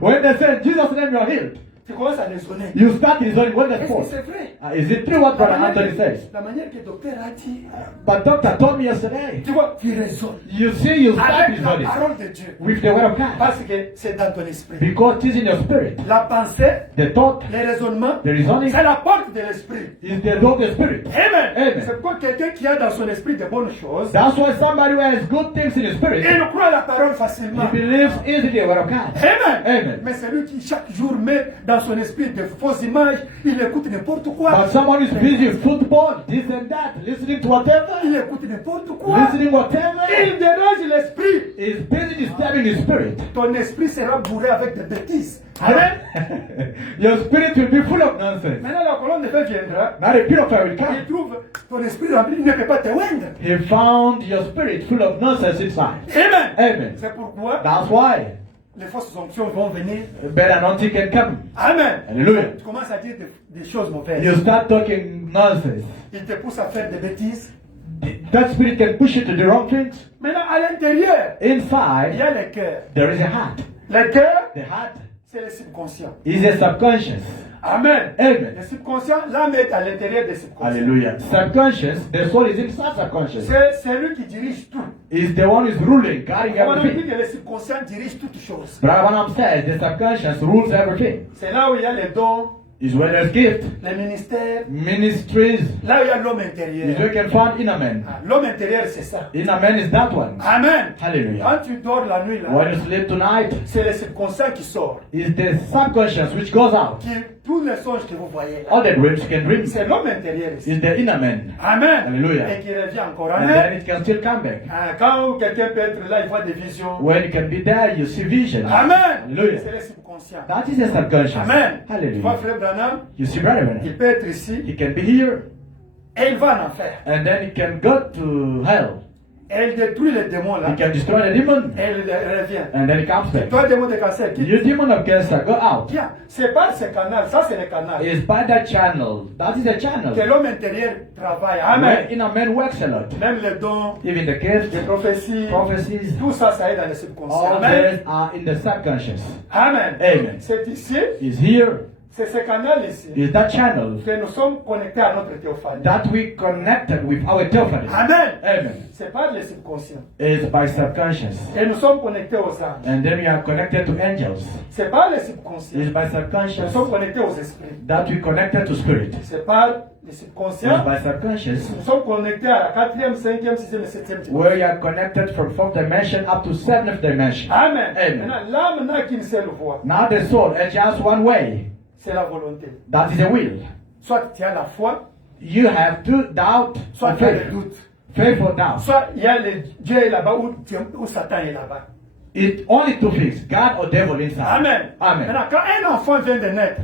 When they say Jesus' name you're healed, Tu commences à raisonner. you start reasoning what that's Est-ce for. que c'est vrai? Is it true what Brother Anthony says? La manière que le docteur a dit, But doctor told me yesterday. tu vois, tu raisonnes. You see, you start Avec la reasoning parole de Dieu. with the word of God. Parce que c'est dans ton esprit. Because it is in your spirit. La pensée, The thought, les raisonnements, the reasoning c'est la porte de l'esprit. is the door of the spirit. Amen. Amen. C'est pourquoi quelqu'un qui a dans son esprit de bonnes choses, That's why somebody who has good things in his spirit, il croit à la parole he facilement. believes easily the word of God. Amen. Amen. Mais celui qui chaque jour met dans son esprit de fausses images, il écoute n'importe quoi. But someone is busy with football, this and that, listening to whatever, Il écoute n'importe quoi. listening whatever, Il dérange l'esprit. is busy disturbing his spirit. Ton esprit sera bourré avec des bêtises. Amen. Your spirit will be full of nonsense. Maintenant, la colonne de feu viendra. Now the purifier will Il come. trouve ton esprit rempli, il ne peut pas te oindre. He found your spirit full of nonsense inside. Amen. Amen. C'est pourquoi That's why les fausses onctions vont venir. bad anointing can come. Amen. Hallelujah. Tu commences à dire des choses mauvaises. You start talking nonsense. Il te pousse à faire des bêtises. That spirit can push you to the wrong things. Maintenant, à l'intérieur, il y Inside, a le cœur. there is a heart. Le cœur, The heart c'est le subconscient. is a subconscious. Amen. Amen. Le subconscient, l'âme est à l'intérieur des subconscients. Hallelujah. Subconscious, the soul is inside subconscious. C'est lui qui dirige tout. Is the one who is ruling, guiding On a dit everything. que le subconscient dirige toutes choses. Brother Branham says the subconscious rules everything. C'est là où il y a les dons, Is where there's gift, les ministères, ministries, là où il y a l'homme is intérieur. where you can find inner man. Ah, l'homme intérieur, c'est ça. Inner man is that one. Amen. Hallelujah. Quand tu dors la nuit, When là, you sleep tonight, c'est le subconscient qui sort. is the subconscious which goes out. Qui, tous les songes que vous voyez là, All the dreams you can dream c'est l'homme intérieur ici. is the inner man. Amen. Alléluia. Et qui revient encore. And Amen. then it can still come back. Ah, quand quelqu'un peut être là, il voit des visions. When you can be there, you see vision. Amen. Hallelujah. C'est le subconscient. That is the subconscious. Amen. Tu vois, Hallelujah. frère Branham, You see, brother, il peut être ici he can be here, et il va en enfer. and then he can go to hell. Et il détruit les démons là. He can destroy the demon, Et il revient. and then he comes back. Toi, démon de cancer, quitte. You demon of cancer, go out. Viens. C'est pas ce canal, ça c'est le canal. It's by that channel. That is the channel. Que l'homme intérieur travaille. Where Amen. inner man works a lot. Même les dons, Even the gifts, les prophéties, prophecies, tout ça, ça est dans le subconscient. all Amen. these are in the subconscious. Amen. Amen. C'est ici, Is here, c'est ce canal ici, is that channel que nous sommes connectés à notre théophanie. that we connected with our theophany. Amen. Amen. C'est par le subconscient. Is by subconscious. Et nous sommes connectés aux anges. And then we are connected to angels. C'est par le subconscient. Is by Nous subconscious sommes connectés aux esprits. that we connected to spirit. C'est par le Is subconscient. by subconscious Nous sommes connectés à la 4e, 5e, 6e et 7e dimension. where you are connected from 4th dimension up to 7th dimension. Amen. Amen. Maintenant, l'âme n'a qu'une seule voie. Now the soul has just one way. C'est la volonté. That is the will. Soit tu as la foi, You have to doubt soit or tu as le faith. doute. Faith or doubt. Soit il y a le Dieu est là-bas ou Satan est là-bas. It only two things, God or devil inside. Amen. Amen. Maintenant, quand un enfant vient de naître,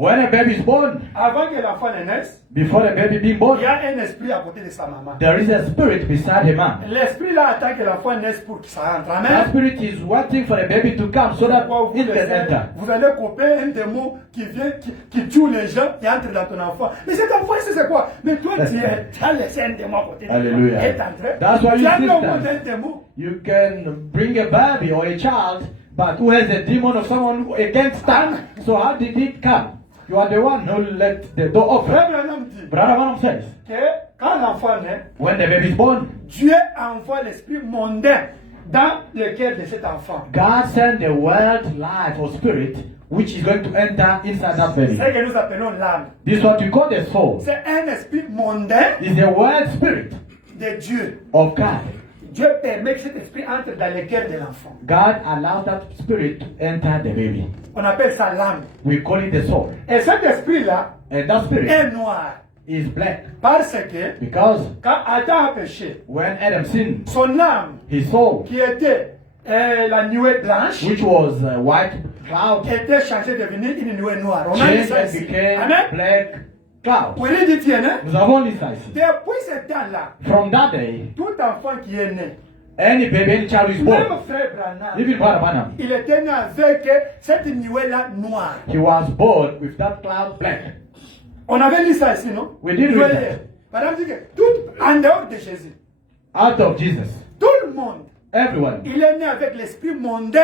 When a baby is born, avant que l'enfant ne naisse, before the baby being born, il y a un esprit à côté de sa maman. there is a spirit beside the man. L'esprit là attend que l'enfant naisse pour que ça rentre. That Amen. spirit is waiting for the baby to come so that Pourquoi it can enter. vous allez couper un démon qui vient, qui tue les gens et entre dans ton enfant. Mais cet enfant ici c'est quoi? Mais toi tu as laissé un démon à côté de toi. Hallelujah. Et t'entres. That's why Tu you as mis au see monde that. un démon. You can bring a baby or a child, but who has a demon of someone who against that? So how did it come? You are the one who let the door open. Frère Branham dit Brother Branham says, que quand l'enfant naît, when the baby is born, Dieu envoie l'esprit mondain dans le cœur de cet enfant. God sent the world life or spirit which is going to enter inside that C'est baby. ce que nous appelons l'âme. This is what we call the soul. C'est un esprit mondain It's the world spirit de Dieu. of God. Dieu permet que cet esprit entre dans le cœur de l'enfant. God allows that spirit to enter the baby. On appelle ça l'âme. We call it the soul. Et cet esprit-là And that spirit est noir. is black Parce que because quand Adam a péché, when Adam sinned, son âme, his soul, qui était la nuée blanche, which was a white cloud, était changée de devenir une nuée noire. On a dit changed ça and ici. became Amen. black cloud. Oui, il dit, tiens, hein? Nous avons lu ça ici. Depuis ce temps-là, From that day, tout enfant qui est né, any baby, any child who is même born, frère Branham, even Brother Branham, il était né avec cette nuée-là noire. he was born with that cloud black. On avait lu ça ici, non? We did read Nuée. that. Madame dit que tout en dehors de Jésus, Out of Jesus, tout le monde, everyone il est né avec l'esprit mondain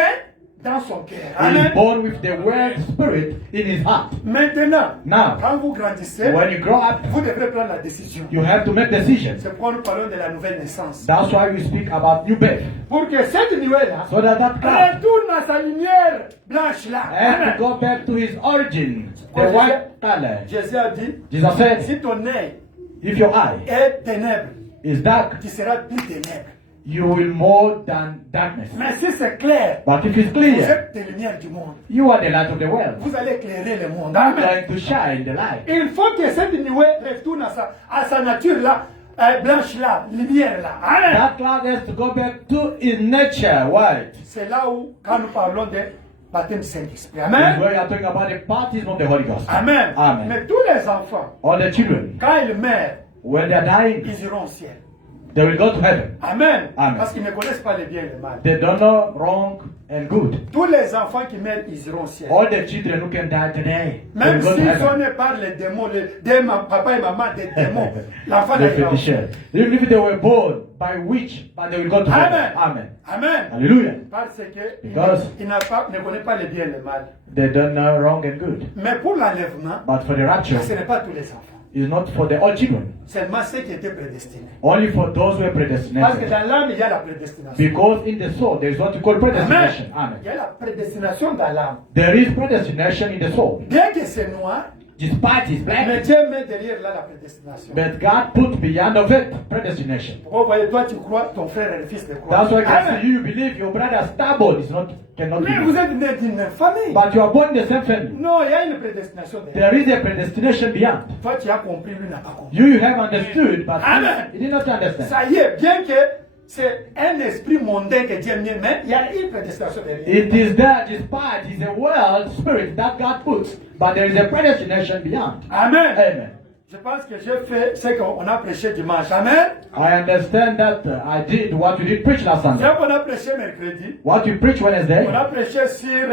dans son cœur. is Amen. born with the world spirit in his heart. Maintenant, Now, quand vous grandissez, when you grow up, vous devrez prendre la décision. you have to make decisions. C'est pourquoi nous parlons de la nouvelle naissance. That's why we speak about new birth. Pour que cette nuée-là So that that cloud retourne à sa lumière blanche-là. has Amen. to go back to his origin, the white color. Jésus a dit, Jesus said, si ton œil if your eye est ténèbre, is dark, tu seras plus ténèbre. you will more than darkness. Mais si c'est clair, But if it's vous clear, êtes des lumières du monde. you are the light of the world. Vous allez éclairer le monde. You are Amen. going to shine the light. Il faut que cette nuée retourne à sa nature là, blanche là, lumière là. Amen. That cloud has to go back to its nature, white. C'est là où, quand nous parlons de baptême du Saint-Esprit. This is Amen. where you are talking about the baptism of the Holy Ghost. Amen. Amen. Mais tous les enfants, All the children, quand ils meurent, when they are dying, ils iront au ciel. they will go to heaven. Amen. Amen. Parce qu'ils ne connaissent pas le bien et le mal. They don't know wrong and good. Tous les enfants qui meurent, ils iront au ciel. All the children who can die today, they Même will go to s'ils sont heaven. nés par les démons, papa et maman des démons, l'enfant They ne ira au finish ciel. it. Even if they were born by witch, but they will go to heaven. Amen. Amen. Amen. Hallelujah. Parce qu'ils Because- ne connaissent pas le bien et le mal. They don't know wrong and good. Mais pour l'enlèvement, But for the rapture, ce n'est pas tous les enfants. it's not for the all children. Seulement ceux qui étaient prédestinés. Only for those who are Parce que predestinated. dans l'âme, il y a la prédestination. Because in the soul, there is what we call Amen. predestination. Amen. Il y a la prédestination dans l'âme. There is predestination in the soul. Bien que c'est noir, Despite his mais black, Dieu met derrière là la prédestination. but God put beyond of it predestination. Vous voyez, toi tu crois, ton frère est le fils de croix. That's why I can Amen. see you believe your brother stubborn is not cannot Mais vous be. êtes né d'une même famille. But you are born in the same family. Non, il y a une prédestination derrière. There is a predestination beyond. Toi tu as compris, lui n'a pas compris. You have understood, but Amen. he did not understand. Ça y est, bien que c'est un esprit mondain que Dieu a mis, mais il y a une prédestination derrière. It is that despite is a world spirit that God puts, but there is a predestination beyond. Amen. Amen. Je pense que j'ai fait ce qu'on a prêché dimanche. Amen. I understand that I did what you did preach last Ce Sunday. qu'on a prêché mercredi, What you preach Wednesday. on a prêché sur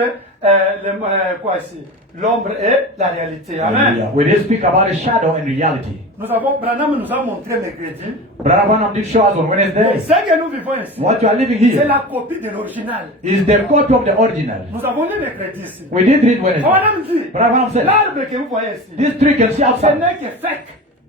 quoi ici? L'ombre et la réalité. Amen. Hallelujah. We did speak about a shadow and reality. Branham nous a montré mercredi. Brother Branham did show us on Wednesday. Ce que nous vivons ici, What you are living c'est here la copie de l'original. is the copy of the original. Nous avons lu mercredi ici. We did read Wednesday. Branham dit, Brother Branham said, l'arbre que vous voyez ici, this tree can see ce outside. n'est que fake.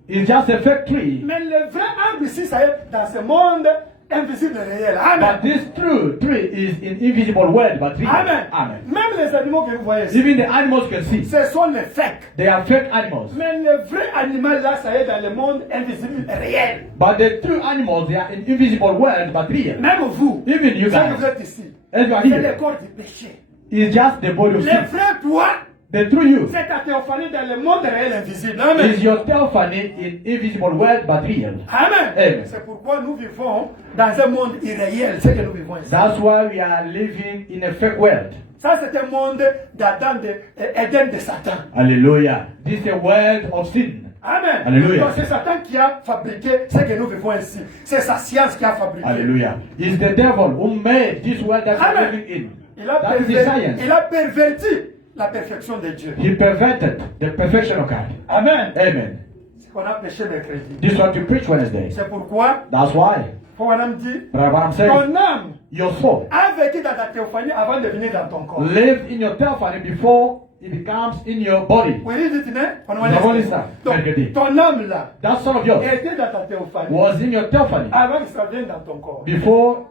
It's just a fake tree. Mais le vrai arbre ici, ça est dans ce monde invisible et réel. Amen. But this true tree is in invisible world, but real. Amen. Amen. Même les animaux que vous voyez ici, Even the animals can see. ce sont les fakes. They are fake animals. Mais le vrai animal là, ça est dans le monde invisible et réel. But the true animals, they are in invisible world, but real. Même vous, Even you ceux que vous guys, êtes ici, as you are c'est le here, corps du péché. it's just the body of Le sin. vrai toi The true you c'est ta théophanie dans le monde réel invisible. Amen. is your theophany in invisible world but real. Amen. Amen. C'est pourquoi nous vivons dans un monde irréel. C'est que nous vivons ici. That's why we are living in a fake world. Ça, c'est un monde d'Adam, d'Éden, de Satan. Hallelujah. This is a world of sin. Amen. Alléluia. Donc, c'est Satan qui a fabriqué ce que nous vivons ici. C'est sa science qui a fabriqué. Hallelujah. It's the devil who made this world that we're Amen. living in. That is science. Il a perverti la perfection de Dieu. He perverted the perfection of God. Amen. Amen. C'est ce qu'on a prêché mercredi. This is what you preach Wednesday. C'est pourquoi, That's why. Fouanam dit, But what I'm saying, ton âme your soul a vécu dans ta théophanie avant de venir dans ton corps. lived in your theophany before it becomes in your body. Oui, dites-le. On va Nous avons laisser. lu ça Donc, mercredi. ton âme là That son of yours était dans ta théophanie was in your theophany avant que ça vienne dans ton corps. before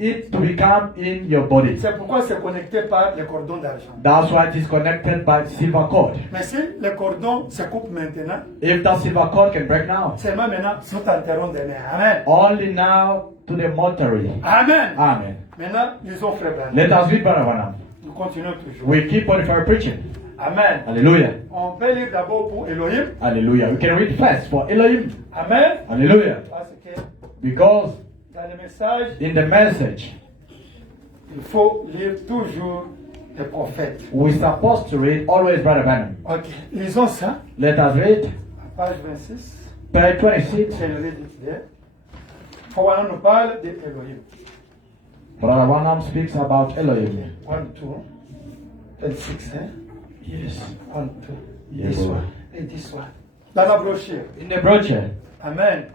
it to become in your body. C'est pourquoi c'est connecté par les cordons d'argent. That's why it is connected by silver cord. Mais si le cordon se coupe maintenant, If that silver cord can break now, seulement maintenant, nous t'enterrons demain. Amen. only now to the mortuary. Amen. Amen. Maintenant, lisons Frère Branham. Let us read Brother Branham. Nous continuons toujours. We keep on fire preaching. Amen. Hallelujah. On peut lire d'abord pour Elohim. Hallelujah. We can read first for Elohim. Amen. Hallelujah. Parce que Because dans le message, in the message, il faut lire toujours les prophètes. we're supposed to read always Brother Branham. Ok. Lisons ça. Let us read Page 26. page 26. C'est le rédacteur. Voilà, nous parle d'Elohim. Brother Branham speaks about Elohim. 1, 2, 26, hein? Yes. 1, 2. Yes, This Lord. one. Et this one. Dans la brochure. In the brochure, Amen.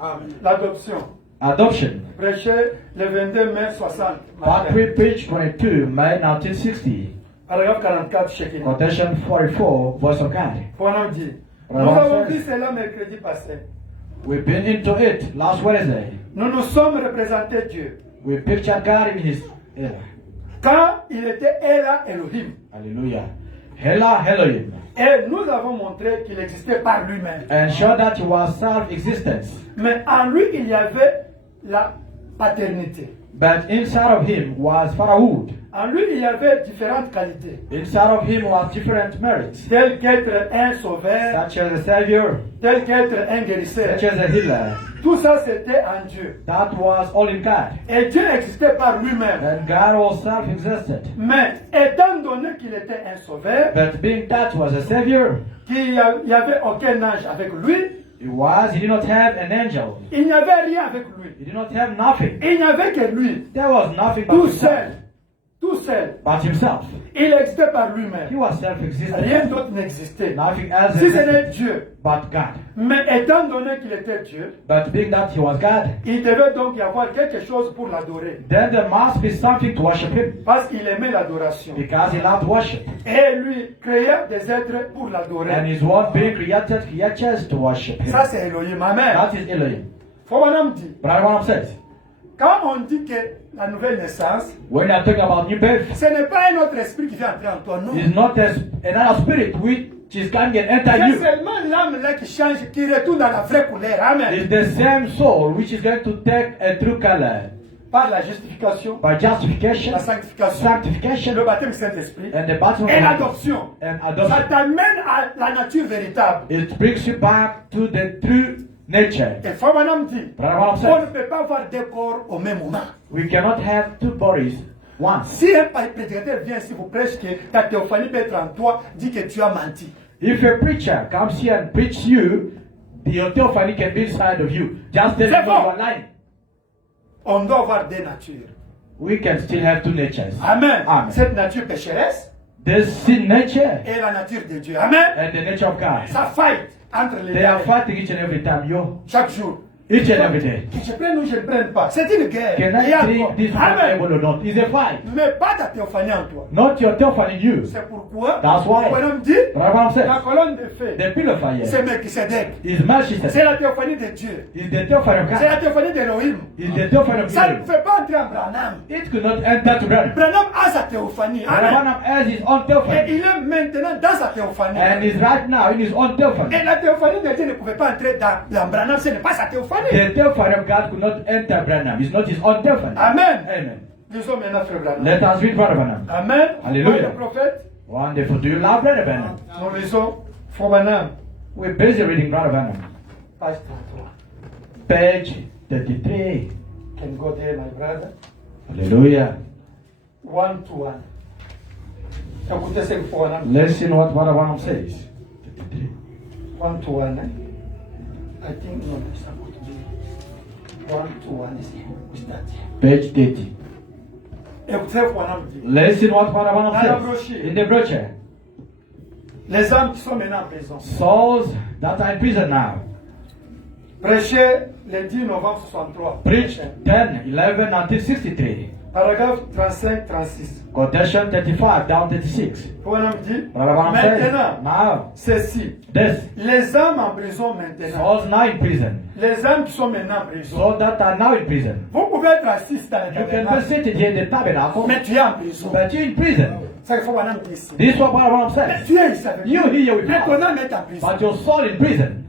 L'adoption. adoption. Prêché le 22 mai 60. Part 3, page 22, May 1960. Paragraphe 44, Shekinah. Quotation 44, voice of God. Voilà, dit. Nous Voilà, avons frère. dit cela mercredi passé. We've been into it last Wednesday. Nous nous sommes représentés Dieu. We pictured God in His Quand il était Ela Elohim. Hallelujah. Hela Elohim. Et nous avons montré qu'il existait par lui-même. And showed that He was self-existence. Mais en lui, il y avait la paternité. But inside of Him was fatherhood. En lui, il y avait différentes qualités. Inside of Him was different merits. Tel qu'être un sauveur, Such as a Savior, tel qu'être un guérisseur. such as a healer. Tout ça, c'était en Dieu. That was all in God. Et Dieu existait par lui-même. And God was self-existent. Mais étant donné qu'il était un sauveur, But being that He was a Savior, qu'il n'y avait aucun ange avec lui, He did not have an angel. il n'y avait rien avec lui. He did not have nothing. Il n'y avait que lui. There was nothing but Tout Himself. seul. Tout seul. But Himself. Il existait par He lui-même. was self-existent. Rien d'autre n'existait. Nothing else Si ce existed n'est Dieu. but God. Mais étant donné qu'il était Dieu, But being that He was God, il devait donc y avoir quelque chose pour l'adorer. then there must be something to worship Him. Parce qu'il aimait l'adoration. Because He loved worship. Et lui créa des êtres pour And l'adorer. His word being created creatures to worship Him. Ça, c'est Elohim. Amen. That is Elohim. Fouanam dit, Brother Branham says, quand on dit que la nouvelle naissance, when you are talking about new birth, ce n'est pas un autre esprit qui vient entrer en toi, non. it's not another spirit which is coming and enter C'est you. seulement l'âme là qui change, qui retourne dans la vraie couleur. Amen. It's the same soul which is going to take a true color Par la justification, by justification, la sanctification, sanctification, le baptême du Saint-Esprit and the baptism et of l'adoption. and Ça adoption. t'amène à la nature véritable. It brings you back to the true nature. Et Fouanam dit, Brother Branham on says, ne peut pas avoir deux corps au même moment. we cannot have two bodies once. Si un prédicateur vient ici vous prêche que ta théophanie peut être en toi, dit que tu as menti. If a preacher comes here and preaches you, the theophany can be inside of you. Just tell him you are lying. On doit avoir deux natures. We can still have two natures. Amen. Amen. Cette nature pécheresse There's sin nature et la nature de Dieu. Amen. and the nature of God. Ça fight entre les They are deux fighting each and every time, chaque jour. each and every day. Que je prenne ou je ne prenne pas. C'est une guerre. Can Il y a I quoi? drink this Amen. Bible or not? It's a fight. Mais pas ta théophanie en toi. Not your theophany in you. C'est pourquoi, That's why. quand on dit, Brother Branham la says, colonne de feu, the pillar of fire c'est Melchisedec. is Melchizedek. C'est la théophanie de Dieu. Is the theophany of C'est la God. théophanie d'Elohim. Is the theophany of Ça ne God. fait pas entrer en Branham. It could not enter to Branham. Branham a sa théophanie. Brother Amen. Branham has his own Et theophany. il est maintenant dans sa théophanie. And is right now in his own theophany. Et la théophanie de Dieu ne pouvait pas entrer dans Branham, ce n'est pas sa théophanie. The theophany of God could not enter Branham. It's not his own theophany. Amen. Amen. Lisons maintenant Frère Branham. Let us read Brother Branham. Amen. Alléluia. Le prophète, Wonderful. Do you love Brother Branham? Nous lisons Fobanam, We're busy reading Brother Branham. page 33. Page 33. Can go there, my brother. Hallelujah. 1 to 1. Écoutez ce que Fobanam Listen what Brother Branham says. 33. 1 to 1. I think no, it's supposed to be 1 to 1. We start here. Page 30. Écoutez Fobanam dit. Listen what Brother Branham Dans la says. brochure. In the brochure. Les âmes qui sont maintenant en prison. Souls that are in prison now. Prêchez le 10 novembre 63. Preach 10, 11, 1963. Paragraphe 35-36. Quotation 35 down 36. Fobanam dit. Brother Branham says, Maintenant, now, ceci. this, Les âmes en prison maintenant. souls now in prison. Les âmes qui sont maintenant en prison. Souls that are now in prison. Vous pouvez être assis dans le You can be tabernacle, seated here in the tabernacle, mais tu es en prison. but you're in prison. C'est ce qu'il faut qu'on dit ici. This is what Brother Branham Mais says. tu es ici avec You nous. here with Mais ton us, âme est en prison. but your soul in prison.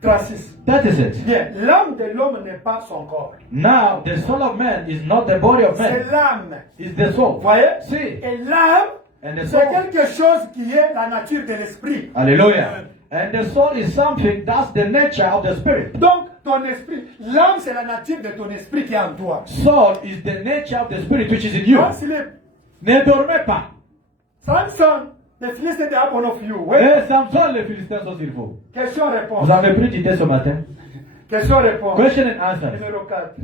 36. That is it. Bien, l'âme de l'homme n'est pas son corps. Now, the soul of man is not the body of C'est man, l'âme. it's the soul. Vous voyez? See, Et l'âme, and the c'est soul. quelque chose qui est la nature de l'esprit. Hallelujah. And the soul is something that's the nature of the spirit. Donc, ton esprit, l'âme, c'est la nature de ton esprit qui est en toi. Soul is the nature of the spirit which is in you. Donc, s'il est Ne dormez pas. Samson, the Philistines they have one of you. Oui. Et Samson, les Philistins sont sur vous. Question-réponse. Vous avez pris l'idée ce matin? Question-réponse. Question and answer. Numéro 4.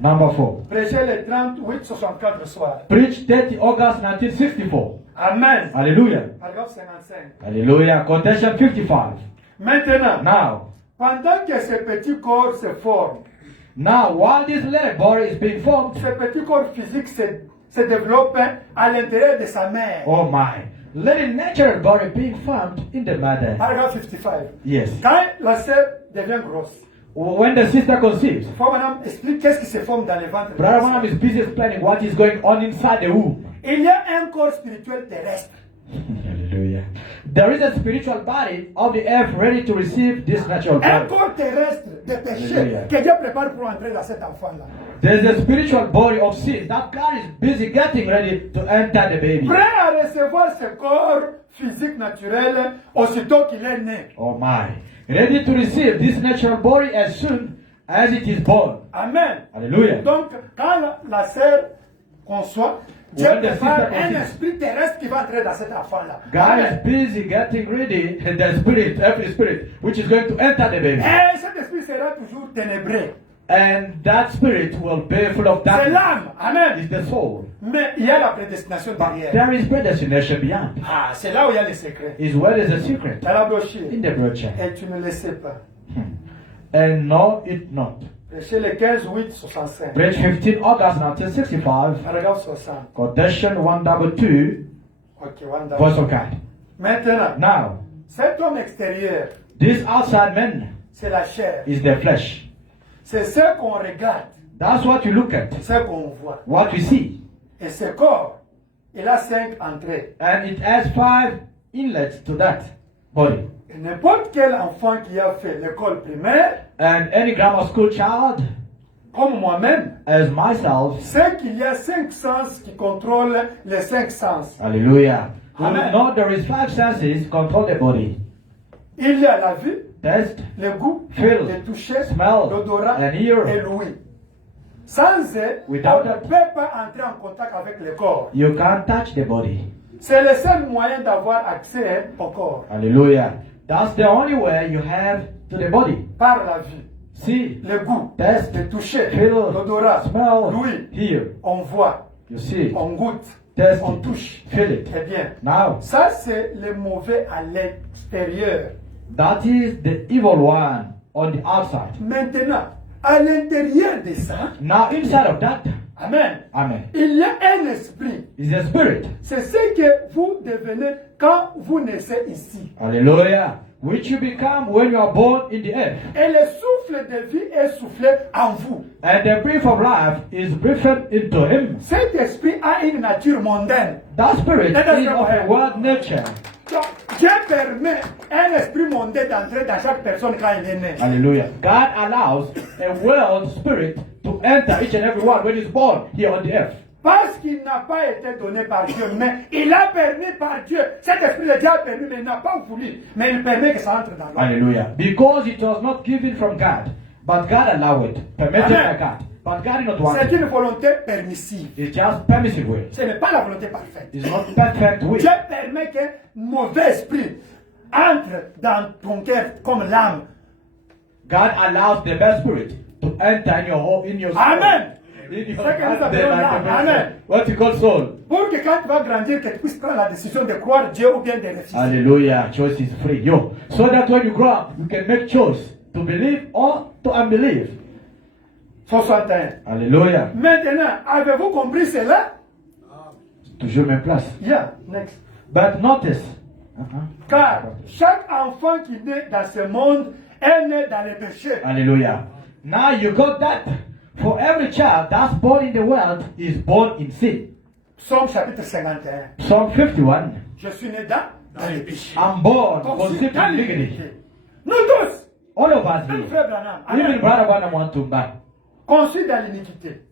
Number 4. Prêchez le 38-64 soir. Preach 30 August 1964. Amen. Hallelujah. Paragraphe 55. Hallelujah. Quotation 55. Maintenant, Now, pendant que ce petit corps se forme, while this little body is being formed, ce petit corps physique se développe à l'intérieur de sa mère. oh my, little natural body being formed in the mother. Paragraphe 55. Yes. Quand la sœur devient grosse, When the sister conceives, il faut madame explique qu'est-ce qui se forme dans le ventre. de la Brother sœur. Branham is busy explaining what is going on inside the womb. Il y a un corps spirituel terrestre. Hallelujah. There is a spiritual body of the earth ready to receive this natural Un body. corps terrestre de péché Alléluia. que Dieu prépare pour entrer dans cet enfant-là. There's a spiritual body of sin that God is busy getting ready to enter the baby. Prêt à recevoir ce corps physique naturel aussitôt qu'il est né. Oh my. Ready to receive this natural body as soon as it is born. Amen. Hallelujah. Donc, quand la sœur conçoit, Dieu When the prépare sister un conceives. esprit terrestre qui va entrer dans cet enfant-là. God is Amen. busy getting ready the spirit, every spirit, which is going to enter the baby. Et cet esprit sera toujours ténébré. And that spirit will be full of C'est darkness. l'âme. Amen. Is the soul. Mais il y a la prédestination derrière. There is predestination beyond. Ah, c'est là où il y a les secrets. Is where is the secret? Dans la brochure. In the brochure. Et tu ne le sais pas. And no, it not. Prêchez le 15-8-65. Page 15 August 1965. Paragraphe 60. Quotation 122. Ok, one down. Voice of God. Maintenant, Now, cet homme extérieur, this outside man c'est la chair. is the flesh. C'est ce qu'on regarde, That's what you look at, ce qu'on voit. what you see. Et ce corps, il a 5 entrées. And it has 5 inlets to that body. Et n'importe quel enfant qui a fait l'école primaire, And any grammar school child, comme moi-même, as myself, sait qu'il y a 5 sens qui contrôlent les 5 sens. hallelujah, will Amen. know there is 5 senses control the body. Il y a la vue, Taste, le goût, Feel, le toucher, smell, l'odorat and hear. et l'ouïe. Sans eux, Without on ne that- peut pas entrer en contact avec le corps. You can't touch the body. C'est le seul moyen d'avoir accès au corps, Hallelujah. That's the only way you have to the body. par la vue, See, le goût, taste, le toucher, feel, l'odorat, smell, l'ouïe. hear. On voit, You see, on goûte, taste, on touche. feel it. Eh bien, Now, ça c'est le mauvais à l'extérieur. that is the evil one on the outside. Maintenant, à l'intérieur de ça, Now, inside of that, amen, amen, il y a un esprit. is the spirit. C'est ce que vous devenez quand vous naissez ici. Hallelujah. Which you become when you are born in the earth. Et le souffle de vie est soufflé en vous. And the breath of life is breathed into him. Cet esprit a une nature mondaine. That spirit Let us is go of ahead. a world nature. Donc, Dieu permet un esprit mondain d'entrer dans chaque personne quand il est né. Hallelujah. God allows a world spirit to enter each and every one when he's born here on the earth. Parce qu'il n'a pas été donné par Dieu, mais il a permis par Dieu. Cet esprit de Dieu a permis, mais il n'a pas voulu. Mais il permet que ça entre dans l'homme. Hallelujah. Because it was not given from God, but God allowed it, permitted Amen. by God. But God did not want C'est it. une volonté permissive. It's just permissive way. Ce n'est pas la volonté parfaite. It's not perfect way. Dieu permet qu'un mauvais esprit entre dans ton cœur comme l'âme. God allows the bad spirit to enter in your home, in your soul. Amen. In your C'est que nous heart, appelons like l'âme. a Amen. vessel. What you call soul. Pour que quand tu vas grandir, que tu puisses prendre la décision de croire Dieu ou bien de refuser. Hallelujah. Choice is free. Yo. So that when you grow up, you can make choice to believe or to unbelieve. 61. Hallelujah. Maintenant, avez-vous compris cela? Toujours même place. Yeah, next. But notice. Car chaque enfant qui naît dans ce monde est né dans le péché. Hallelujah. Now you got that. For every child that's born in the world is born in sin. Psaume chapitre 51. Psalm 51. Je suis né dans le péché. I'm born Conçu conceived dans in l'iniquité. iniquity. Nous tous, All of us même here. frère Branham, Even amen, brother Branham want to back. conçus dans l'iniquité,